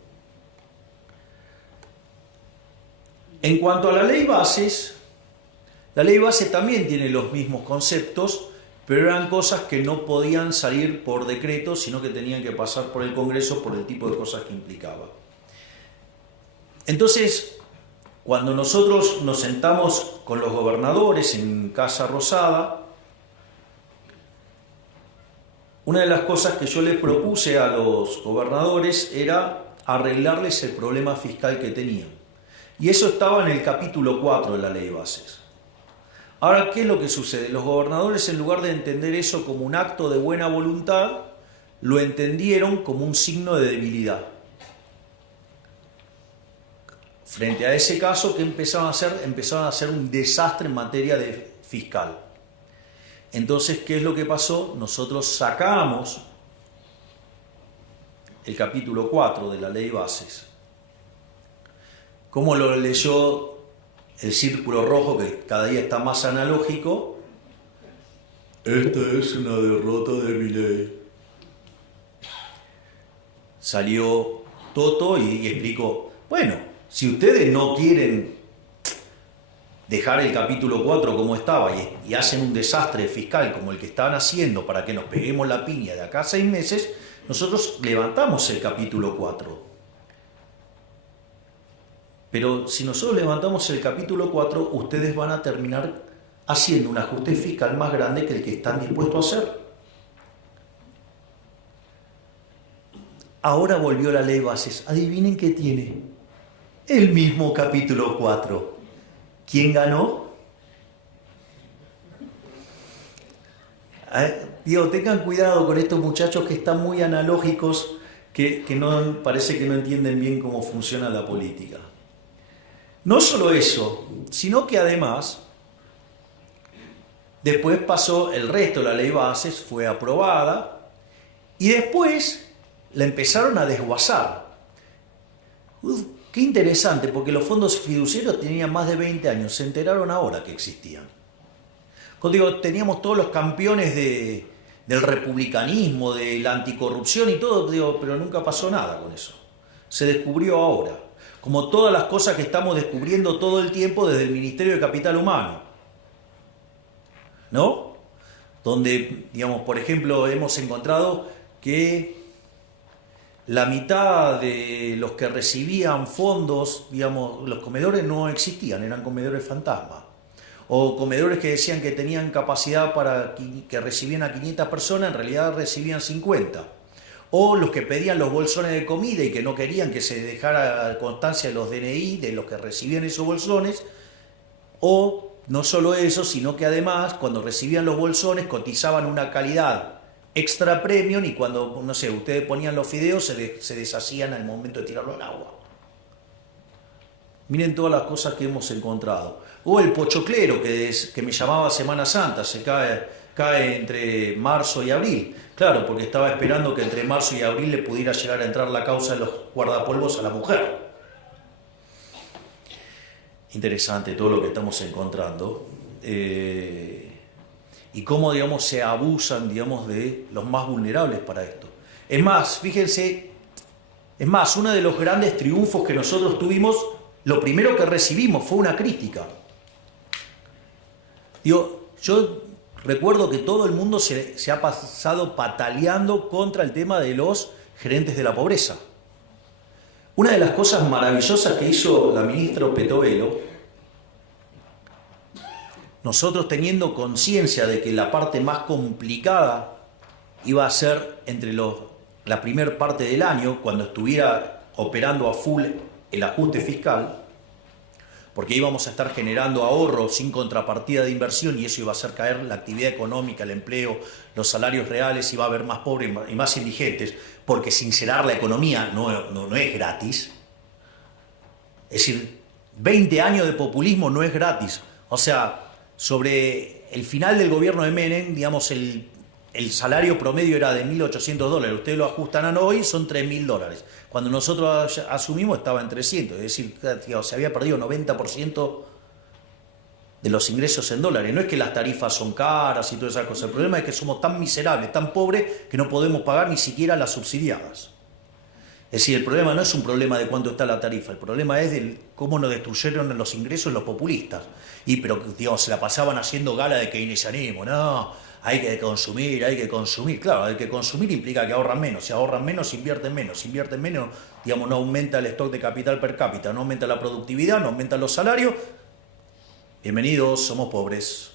En cuanto a la ley base también tiene los mismos conceptos, pero eran cosas que no podían salir por decreto, sino que tenían que pasar por el Congreso por el tipo de cosas que implicaba. Entonces, cuando nosotros nos sentamos con los gobernadores en Casa Rosada, una de las cosas que yo le propuse a los gobernadores era arreglarles el problema fiscal que tenían. Y eso estaba en el capítulo 4 de la Ley de Bases. Ahora, ¿qué es lo que sucede? Los gobernadores, en lugar de entender eso como un acto de buena voluntad, lo entendieron como un signo de debilidad. Frente a ese caso, ¿qué empezaron a hacer? Empezaron a hacer un desastre en materia de fiscal. Entonces, ¿qué es lo que pasó? Nosotros sacamos el capítulo 4 de la Ley de Bases. ¿Cómo lo leyó el círculo rojo, que cada día está más analógico? Esta es una derrota de Milei. Salió Toto y explicó, bueno, si ustedes no quieren dejar el capítulo 4 como estaba y hacen un desastre fiscal como el que estaban haciendo para que nos peguemos la piña de acá a 6 meses, nosotros levantamos el capítulo 4. Pero si nosotros levantamos el capítulo 4, ustedes van a terminar haciendo un ajuste fiscal más grande que el que están dispuestos a hacer. Ahora volvió la Ley de Bases. Adivinen qué tiene. El mismo capítulo 4. ¿Quién ganó? Digo, tengan cuidado con estos muchachos que están muy analógicos, que no, parece que no entienden bien cómo funciona la política. No solo eso, sino que además, después pasó el resto de la Ley de Bases, fue aprobada, y después la empezaron a desguazar. Qué interesante, porque los fondos fiduciarios tenían más de 20 años, se enteraron ahora que existían. Cuando digo, teníamos todos los campeones del republicanismo, de la anticorrupción y todo, digo, pero nunca pasó nada con eso. Se descubrió ahora, como todas las cosas que estamos descubriendo todo el tiempo desde el Ministerio de Capital Humano, ¿no? Donde, digamos, por ejemplo, hemos encontrado que la mitad de los que recibían fondos, digamos, los comedores no existían, eran comedores fantasma. O comedores que decían que tenían capacidad para que recibían a 500 personas, en realidad recibían 50. O los que pedían los bolsones de comida y que no querían que se dejara constancia de los DNI de los que recibían esos bolsones. O no solo eso, sino que además cuando recibían los bolsones cotizaban una calidad extra premium y cuando, no sé, ustedes ponían los fideos se deshacían al momento de tirarlo al agua. Miren todas las cosas que hemos encontrado. O el pochoclero que me llamaba Semana Santa, se cae entre marzo y abril. Claro, porque estaba esperando que entre marzo y abril le pudiera llegar a entrar la causa de los guardapolvos a la mujer. Interesante todo lo que estamos encontrando. Y cómo, digamos, se abusan, digamos, de los más vulnerables para esto. Es más, fíjense, uno de los grandes triunfos que nosotros tuvimos, lo primero que recibimos fue una crítica. Digo, yo recuerdo que todo el mundo se ha pasado pataleando contra el tema de los gerentes de la pobreza. Una de las cosas maravillosas que hizo la ministra Petovelo, nosotros teniendo conciencia de que la parte más complicada iba a ser entre la primera parte del año, cuando estuviera operando a full el ajuste fiscal, porque íbamos a estar generando ahorro sin contrapartida de inversión y eso iba a hacer caer la actividad económica, el empleo, los salarios reales, iba a haber más pobres y más indigentes, porque sincerar la economía no es gratis. Es decir, 20 años de populismo no es gratis. O sea, sobre el final del gobierno de Menem, digamos, el salario promedio era de $1.800. Ustedes lo ajustan a hoy, son $3.000. Cuando nosotros asumimos estaba en 300. Es decir, digamos, se había perdido 90% de los ingresos en dólares. No es que las tarifas son caras y todas esas cosas. El problema es que somos tan miserables, tan pobres, que no podemos pagar ni siquiera las subsidiadas. Es decir, el problema no es un problema de cuánto está la tarifa, el problema es de cómo nos destruyeron los ingresos los populistas. Pero, digamos, se la pasaban haciendo gala de keynesianismo. No, hay que consumir. Claro, hay que consumir implica que ahorran menos. Si ahorran menos, invierten menos. Si invierten menos, digamos, no aumenta el stock de capital per cápita, no aumenta la productividad, no aumentan los salarios. Bienvenidos, somos pobres.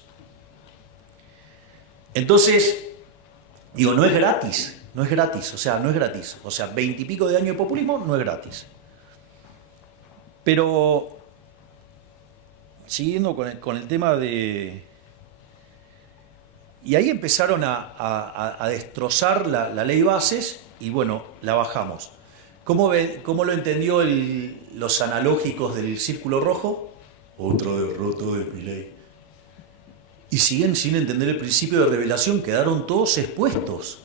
Entonces, Digo, no es gratis, no es gratis, o sea, no es gratis. O sea, 20 y pico de años de populismo no es gratis. Pero, siguiendo con el tema de... Y ahí empezaron a destrozar la ley bases y bueno, la bajamos. ¿Cómo lo entendió los analógicos del Círculo Rojo? Otra derrota de Milei. Y siguen sin entender el principio de revelación, quedaron todos expuestos.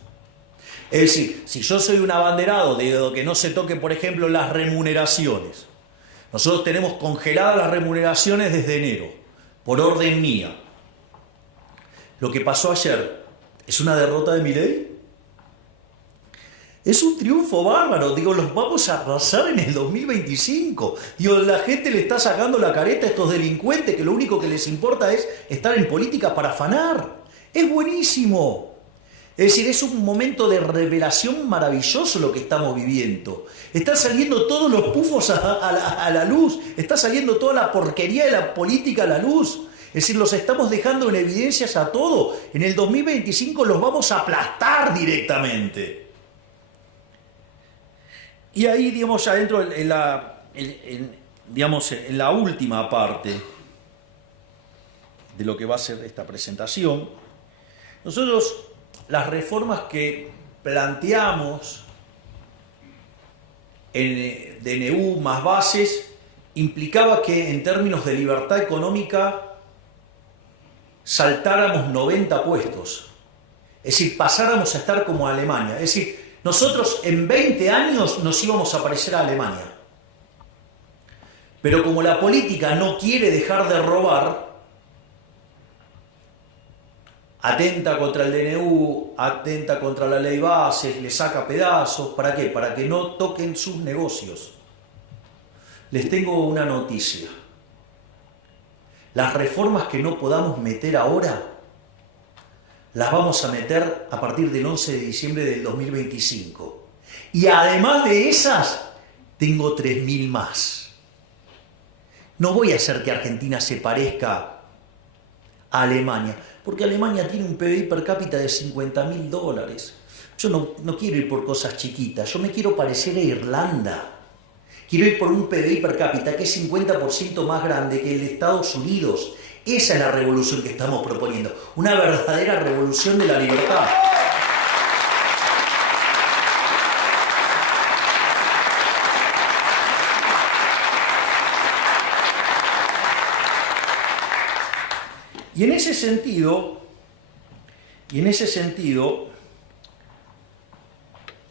Es decir, si yo soy un abanderado de que no se toque, por ejemplo, las remuneraciones. Nosotros tenemos congeladas las remuneraciones desde enero, por orden mía. Lo que pasó ayer, ¿es una derrota de Milei? Es un triunfo bárbaro, digo, los vamos a arrasar en el 2025. Digo, la gente le está sacando la careta a estos delincuentes que lo único que les importa es estar en política para afanar. Es buenísimo. Es decir, es un momento de revelación maravilloso lo que estamos viviendo. Están saliendo todos los pufos a la luz, está saliendo toda la porquería de la política a la luz. Es decir, los estamos dejando en evidencias a todo. En el 2025 los vamos a aplastar directamente. Y ahí, digamos, ya dentro en la última parte de lo que va a ser esta presentación, nosotros las reformas que planteamos en DNU más bases implicaba que en términos de libertad económica saltáramos 90 puestos. Es decir, pasáramos a estar como Alemania. Es decir, nosotros en 20 años nos íbamos a parecer a Alemania. Pero como la política no quiere dejar de robar, atenta contra el DNU, atenta contra la ley bases, le saca pedazos. ¿Para qué? Para que no toquen sus negocios. Les tengo una noticia. Las reformas que no podamos meter ahora, las vamos a meter a partir del 11 de diciembre del 2025. Y además de esas, tengo 3.000 más. No voy a hacer que Argentina se parezca a Alemania, porque Alemania tiene un PBI per cápita de $50.000. Yo no quiero ir por cosas chiquitas, yo me quiero parecer a Irlanda. Quiero ir por un PBI per cápita que es 50% más grande que el de Estados Unidos. Esa es la revolución que estamos proponiendo, una verdadera revolución de la libertad. Y en ese sentido,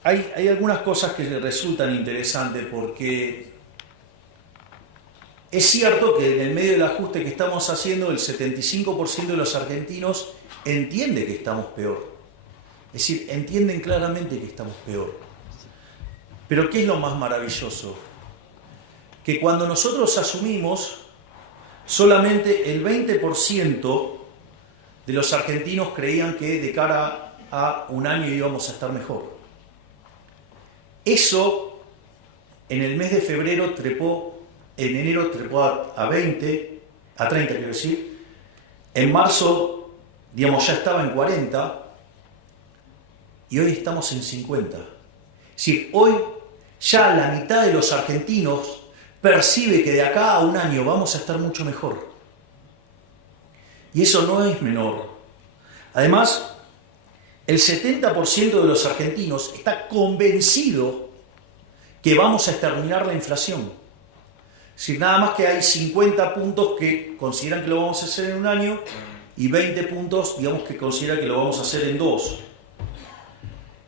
hay algunas cosas que resultan interesantes porque es cierto que en el medio del ajuste que estamos haciendo, el 75% de los argentinos entiende que estamos peor. Es decir, entienden claramente que estamos peor. Pero ¿qué es lo más maravilloso? Que cuando nosotros asumimos, solamente el 20% de los argentinos creían que de cara a un año íbamos a estar mejor. Eso en el mes de febrero en enero trepó a 20, a 30 quiero decir, en marzo, digamos, ya estaba en 40 y hoy estamos en 50. Es decir, hoy ya la mitad de los argentinos percibe que de acá a un año vamos a estar mucho mejor. Y eso no es menor. Además, el 70% de los argentinos está convencido que vamos a exterminar la inflación. Es decir, nada más que hay 50 puntos que consideran que lo vamos a hacer en un año y 20 puntos, digamos, que consideran que lo vamos a hacer en 2.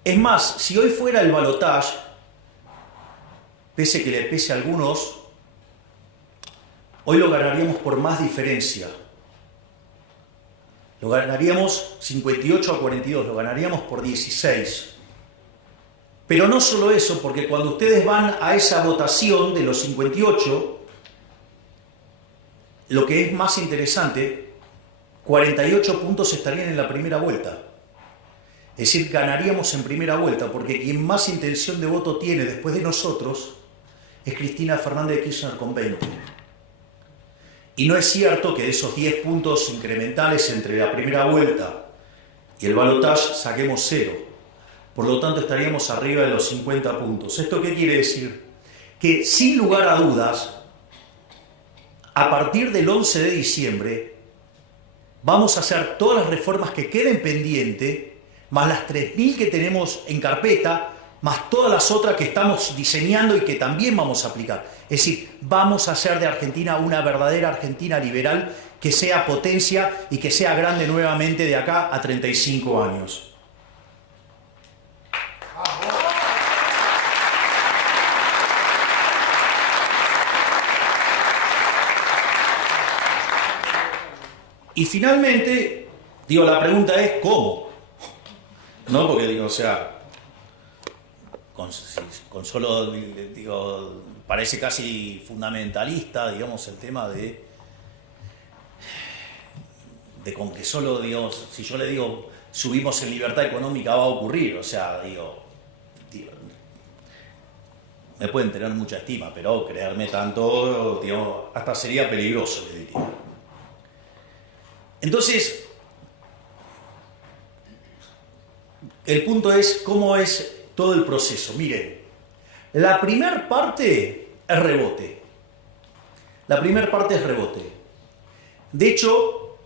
Es más, si hoy fuera el balotaje, pese que le pese a algunos, hoy lo ganaríamos por más diferencia. Lo ganaríamos 58 a 42, lo ganaríamos por 16. Pero no solo eso, porque cuando ustedes van a esa votación de los 58, lo que es más interesante, 48 puntos estarían en la primera vuelta. Es decir, ganaríamos en primera vuelta, porque quien más intención de voto tiene después de nosotros es Cristina Fernández de Kirchner con 20. Y no es cierto que de esos 10 puntos incrementales entre la primera vuelta y el balotaje saquemos 0. Por lo tanto, estaríamos arriba de los 50 puntos. ¿Esto qué quiere decir? Que sin lugar a dudas, a partir del 11 de diciembre, vamos a hacer todas las reformas que queden pendientes, más las 3.000 que tenemos en carpeta, más todas las otras que estamos diseñando y que también vamos a aplicar. Es decir, vamos a hacer de Argentina una verdadera Argentina liberal que sea potencia y que sea grande nuevamente de acá a 35 años. Y finalmente, digo, la pregunta es ¿cómo? ¿No? Porque digo, o sea, con solo, digo, parece casi fundamentalista, digamos, el tema de con que solo, digamos, si yo le digo subimos en libertad económica va a ocurrir, o sea, digo me pueden tener mucha estima, pero creerme tanto, digamos, hasta sería peligroso, le diría. Entonces, el punto es cómo es todo el proceso. Miren, la primera parte es rebote. De hecho,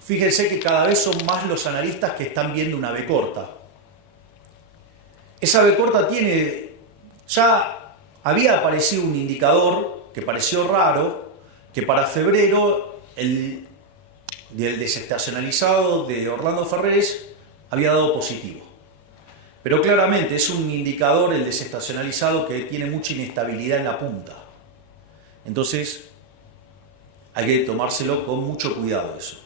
fíjense que cada vez son más los analistas que están viendo una V corta. Esa V corta ya había aparecido un indicador que pareció raro, que para febrero el desestacionalizado de Orlando Ferrés había dado positivo. Pero claramente es un indicador, el desestacionalizado, que tiene mucha inestabilidad en la punta. Entonces, hay que tomárselo con mucho cuidado eso.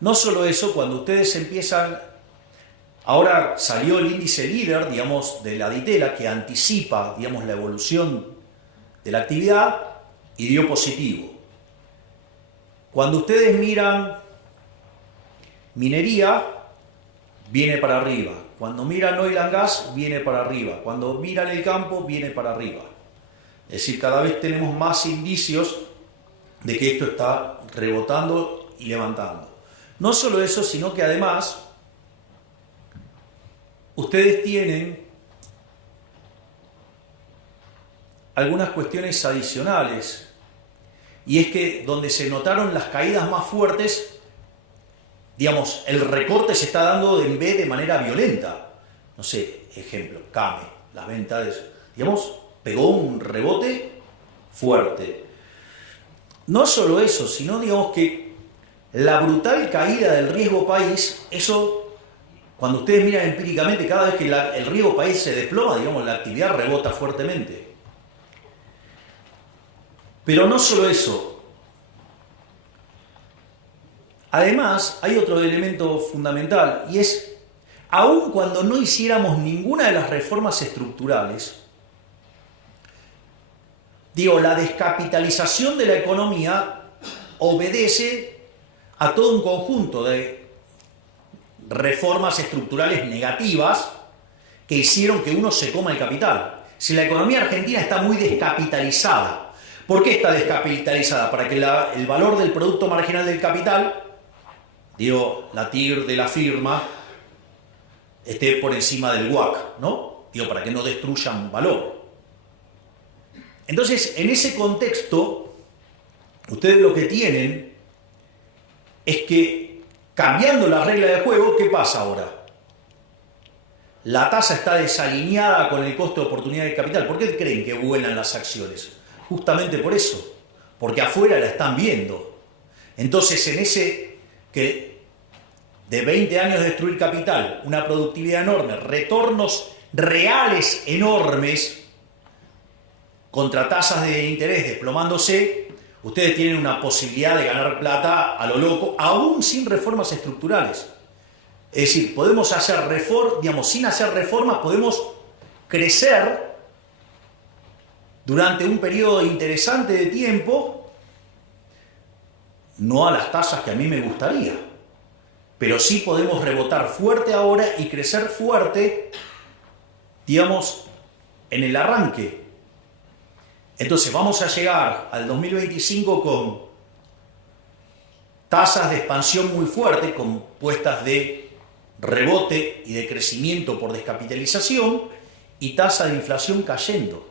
No solo eso, cuando ustedes empiezan... Ahora salió el índice líder, digamos, de la Ditela, que anticipa, digamos, la evolución de la actividad y dio positivo. Cuando ustedes miran minería, viene para arriba. Cuando miran oil and gas, viene para arriba. Cuando miran el campo, viene para arriba. Es decir, cada vez tenemos más indicios de que esto está rebotando y levantando. No solo eso, sino que además ustedes tienen algunas cuestiones adicionales. Y es que donde se notaron las caídas más fuertes, digamos, el recorte se está dando en B de manera violenta. No sé, ejemplo, CAME, las ventas, digamos, pegó un rebote fuerte. No solo eso, sino, digamos, que la brutal caída del riesgo país, eso, cuando ustedes miran empíricamente, cada vez que el riesgo país se desploma, digamos, la actividad rebota fuertemente. Pero no solo eso. Además, hay otro elemento fundamental, y es, aun cuando no hiciéramos ninguna de las reformas estructurales, digo, la descapitalización de la economía obedece a todo un conjunto de reformas estructurales negativas que hicieron que uno se coma el capital. Si la economía argentina está muy descapitalizada, ¿por qué está descapitalizada? Para que el valor del producto marginal del capital, digo, la TIR de la firma, esté por encima del WACC, ¿no? Digo, para que no destruyan valor. Entonces, en ese contexto, ustedes lo que tienen es que, cambiando la regla de juego, ¿qué pasa ahora? La tasa está desalineada con el costo de oportunidad de capital. ¿Por qué creen que vuelan las acciones? Justamente por eso, porque afuera la están viendo. Entonces, en ese que de 20 años de destruir capital, una productividad enorme, retornos reales enormes, contra tasas de interés desplomándose, ustedes tienen una posibilidad de ganar plata a lo loco, aún sin reformas estructurales. Es decir, podemos hacer reformas, digamos, sin hacer reformas, podemos crecer durante un periodo interesante de tiempo, no a las tasas que a mí me gustaría, pero sí podemos rebotar fuerte ahora y crecer fuerte, digamos, en el arranque. Entonces vamos a llegar al 2025 con tasas de expansión muy fuertes, compuestas de rebote y de crecimiento por descapitalización y tasa de inflación cayendo.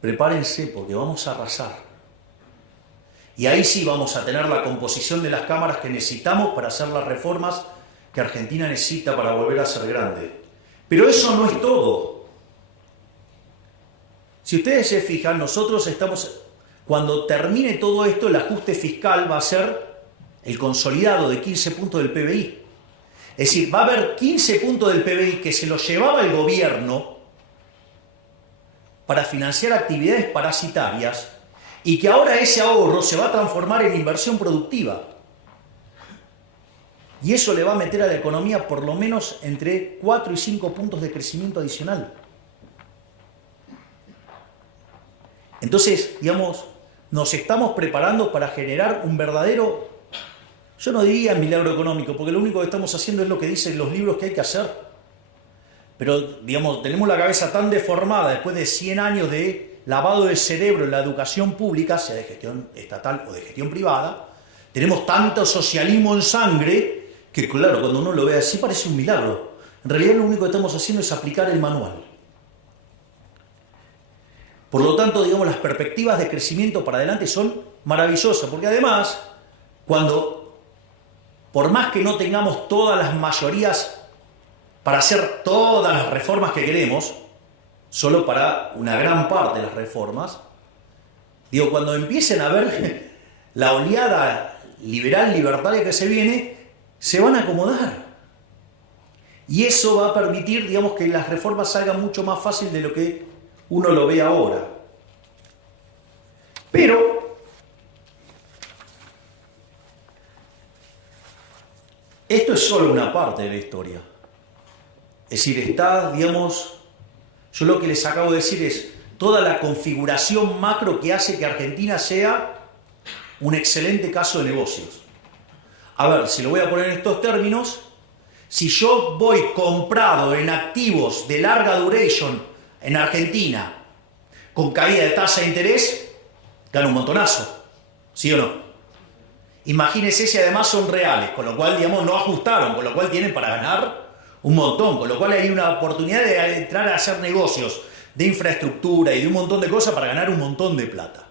Prepárense porque vamos a arrasar. Y ahí sí vamos a tener la composición de las cámaras que necesitamos para hacer las reformas que Argentina necesita para volver a ser grande. Pero eso no es todo. Si ustedes se fijan, nosotros estamos, cuando termine todo esto, el ajuste fiscal va a ser el consolidado de 15 puntos del PBI. Es decir, va a haber 15 puntos del PBI que se los llevaba el gobierno para financiar actividades parasitarias y que ahora ese ahorro se va a transformar en inversión productiva. Y eso le va a meter a la economía por lo menos entre 4 y 5 puntos de crecimiento adicional. Entonces, digamos, nos estamos preparando para generar un verdadero, yo no diría milagro económico, porque lo único que estamos haciendo es lo que dicen los libros que hay que hacer. Pero, digamos, tenemos la cabeza tan deformada después de 100 años de lavado de cerebro en la educación pública, sea de gestión estatal o de gestión privada, tenemos tanto socialismo en sangre que, claro, cuando uno lo ve así parece un milagro. En realidad lo único que estamos haciendo es aplicar el manual. Por lo tanto, digamos, las perspectivas de crecimiento para adelante son maravillosas, porque además, por más que no tengamos todas las mayorías para hacer todas las reformas que queremos, solo para una gran parte de las reformas, digo, cuando empiecen a ver la oleada liberal, libertaria que se viene, se van a acomodar. Y eso va a permitir, digamos, que las reformas salgan mucho más fácil de lo que uno lo ve ahora. Pero esto es solo una parte de la historia. Es decir, está, digamos, yo lo que les acabo de decir es toda la configuración macro que hace que Argentina sea un excelente caso de negocios. A ver, si lo voy a poner en estos términos, si yo voy comprado en activos de larga duration en Argentina, con caída de tasa de interés, gano un montonazo, ¿sí o no? Imagínense si además son reales, con lo cual, digamos, no ajustaron, con lo cual tienen para ganar un montón, con lo cual hay una oportunidad de entrar a hacer negocios de infraestructura y de un montón de cosas para ganar un montón de plata.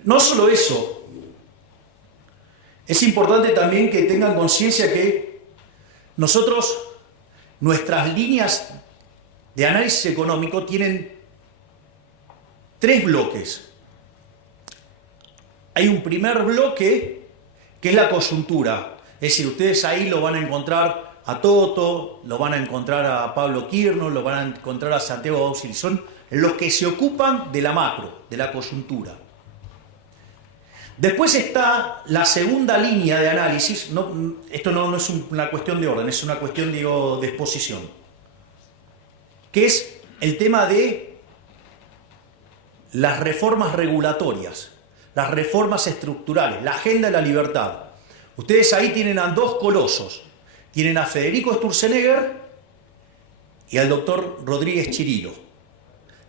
No solo eso, es importante también que tengan conciencia que nosotros, nuestras líneas de análisis económico tienen 3 bloques. Hay un primer bloque que es la coyuntura, es decir, ustedes ahí lo van a encontrar a Toto, lo van a encontrar a Pablo Quirno, lo van a encontrar a Santiago Bausil, son los que se ocupan de la macro, de la coyuntura. Después está la segunda línea de análisis, esto no es una cuestión de orden, es una cuestión, digo, de exposición, que es el tema de las reformas regulatorias, las reformas estructurales, la agenda de la libertad. Ustedes ahí tienen a 2 colosos, tienen a Federico Sturzenegger y al doctor Rodríguez Chirilo,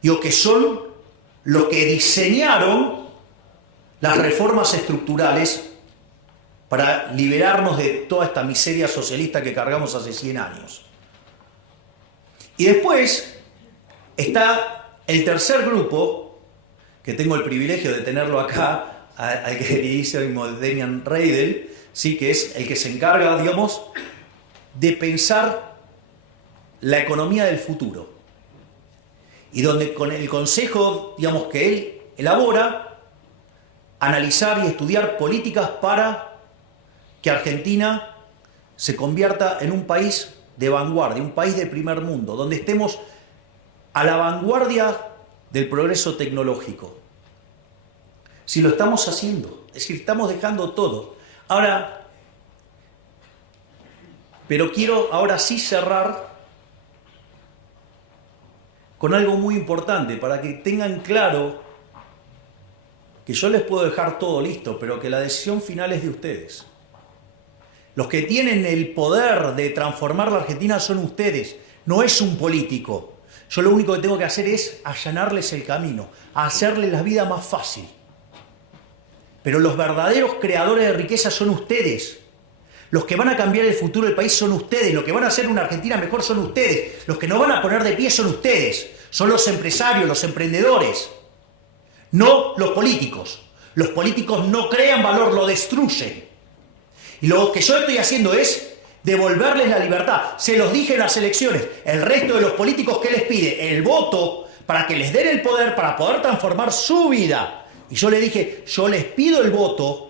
digo, que son los que diseñaron las reformas estructurales para liberarnos de toda esta miseria socialista que cargamos hace 100 años. Y después está el tercer grupo, que tengo el privilegio de tenerlo acá, al queridísimo Demian Reidel, ¿sí? Que es el que se encarga, digamos, de pensar la economía del futuro. Y donde con el consejo, digamos, que él elabora, analizar y estudiar políticas para que Argentina se convierta en un país de vanguardia, un país de primer mundo, donde estemos a la vanguardia del progreso tecnológico. Si lo estamos haciendo, es decir, estamos dejando todo. Ahora, pero quiero ahora sí cerrar con algo muy importante para que tengan claro que yo les puedo dejar todo listo, pero que la decisión final es de ustedes. Los que tienen el poder de transformar la Argentina son ustedes, no es un político. Yo lo único que tengo que hacer es allanarles el camino, hacerles la vida más fácil. Pero los verdaderos creadores de riqueza son ustedes. Los que van a cambiar el futuro del país son ustedes. Los que van a hacer una Argentina mejor son ustedes. Los que nos van a poner de pie son ustedes. Son los empresarios, los emprendedores. No los políticos. Los políticos no crean valor, lo destruyen. Y lo que yo estoy haciendo es devolverles la libertad. Se los dije en las elecciones. El resto de los políticos, ¿qué les pide? El voto para que les den el poder, para poder transformar su vida. Y yo les dije, yo les pido el voto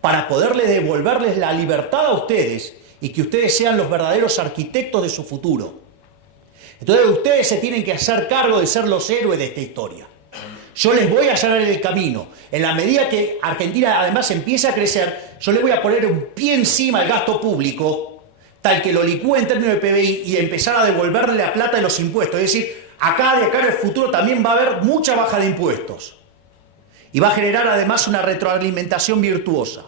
para poderles devolverles la libertad a ustedes y que ustedes sean los verdaderos arquitectos de su futuro. Entonces ustedes se tienen que hacer cargo de ser los héroes de esta historia. Yo les voy a allanar el camino. En la medida que Argentina además empiece a crecer, yo les voy a poner un pie encima al gasto público, tal que lo licúe en términos de PBI y empezar a devolverle la plata de los impuestos. Es decir, de acá en el futuro también va a haber mucha baja de impuestos. Y va a generar además una retroalimentación virtuosa.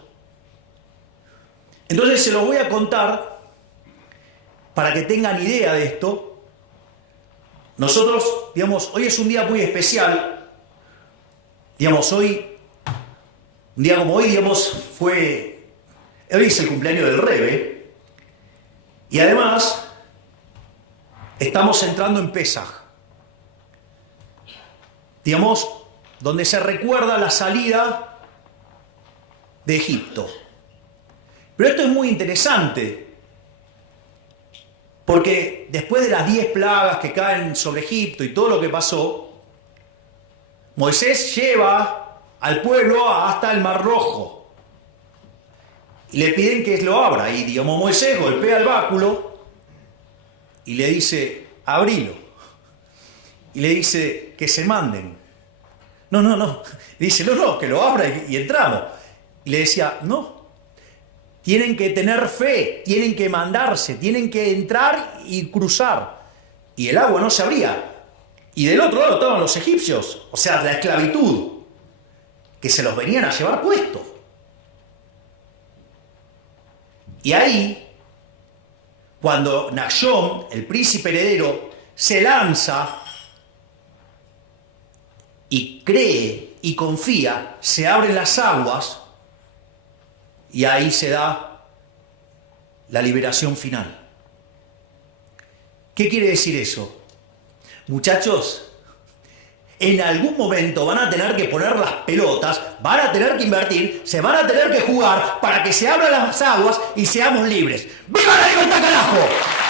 Entonces se los voy a contar para que tengan idea de esto. Nosotros, digamos, hoy es un día muy especial. Digamos, hoy, un día como hoy, digamos, hoy es el cumpleaños del Rebe. Y además, estamos entrando en Pesaj. Digamos, donde se recuerda la salida de Egipto. Pero esto es muy interesante, porque después de las 10 plagas que caen sobre Egipto y todo lo que pasó, Moisés lleva al pueblo hasta el Mar Rojo y le piden que lo abra. Y digamos, Moisés golpea el báculo y le dice, abrilo. Y le dice que se manden. No. Dice, no, que lo abra y entramos. Y le decía, no. Tienen que tener fe, tienen que mandarse, tienen que entrar y cruzar. Y el agua no se abría. Y del otro lado estaban los egipcios, o sea, la esclavitud, que se los venían a llevar puestos. Y ahí, cuando Nahshon, el príncipe heredero, se lanza y cree y confía, se abren las aguas y ahí se da la liberación final. ¿Qué quiere decir eso? Muchachos, en algún momento van a tener que poner las pelotas, van a tener que invertir, se van a tener que jugar para que se abran las aguas y seamos libres. ¡Viva la libertad, carajo!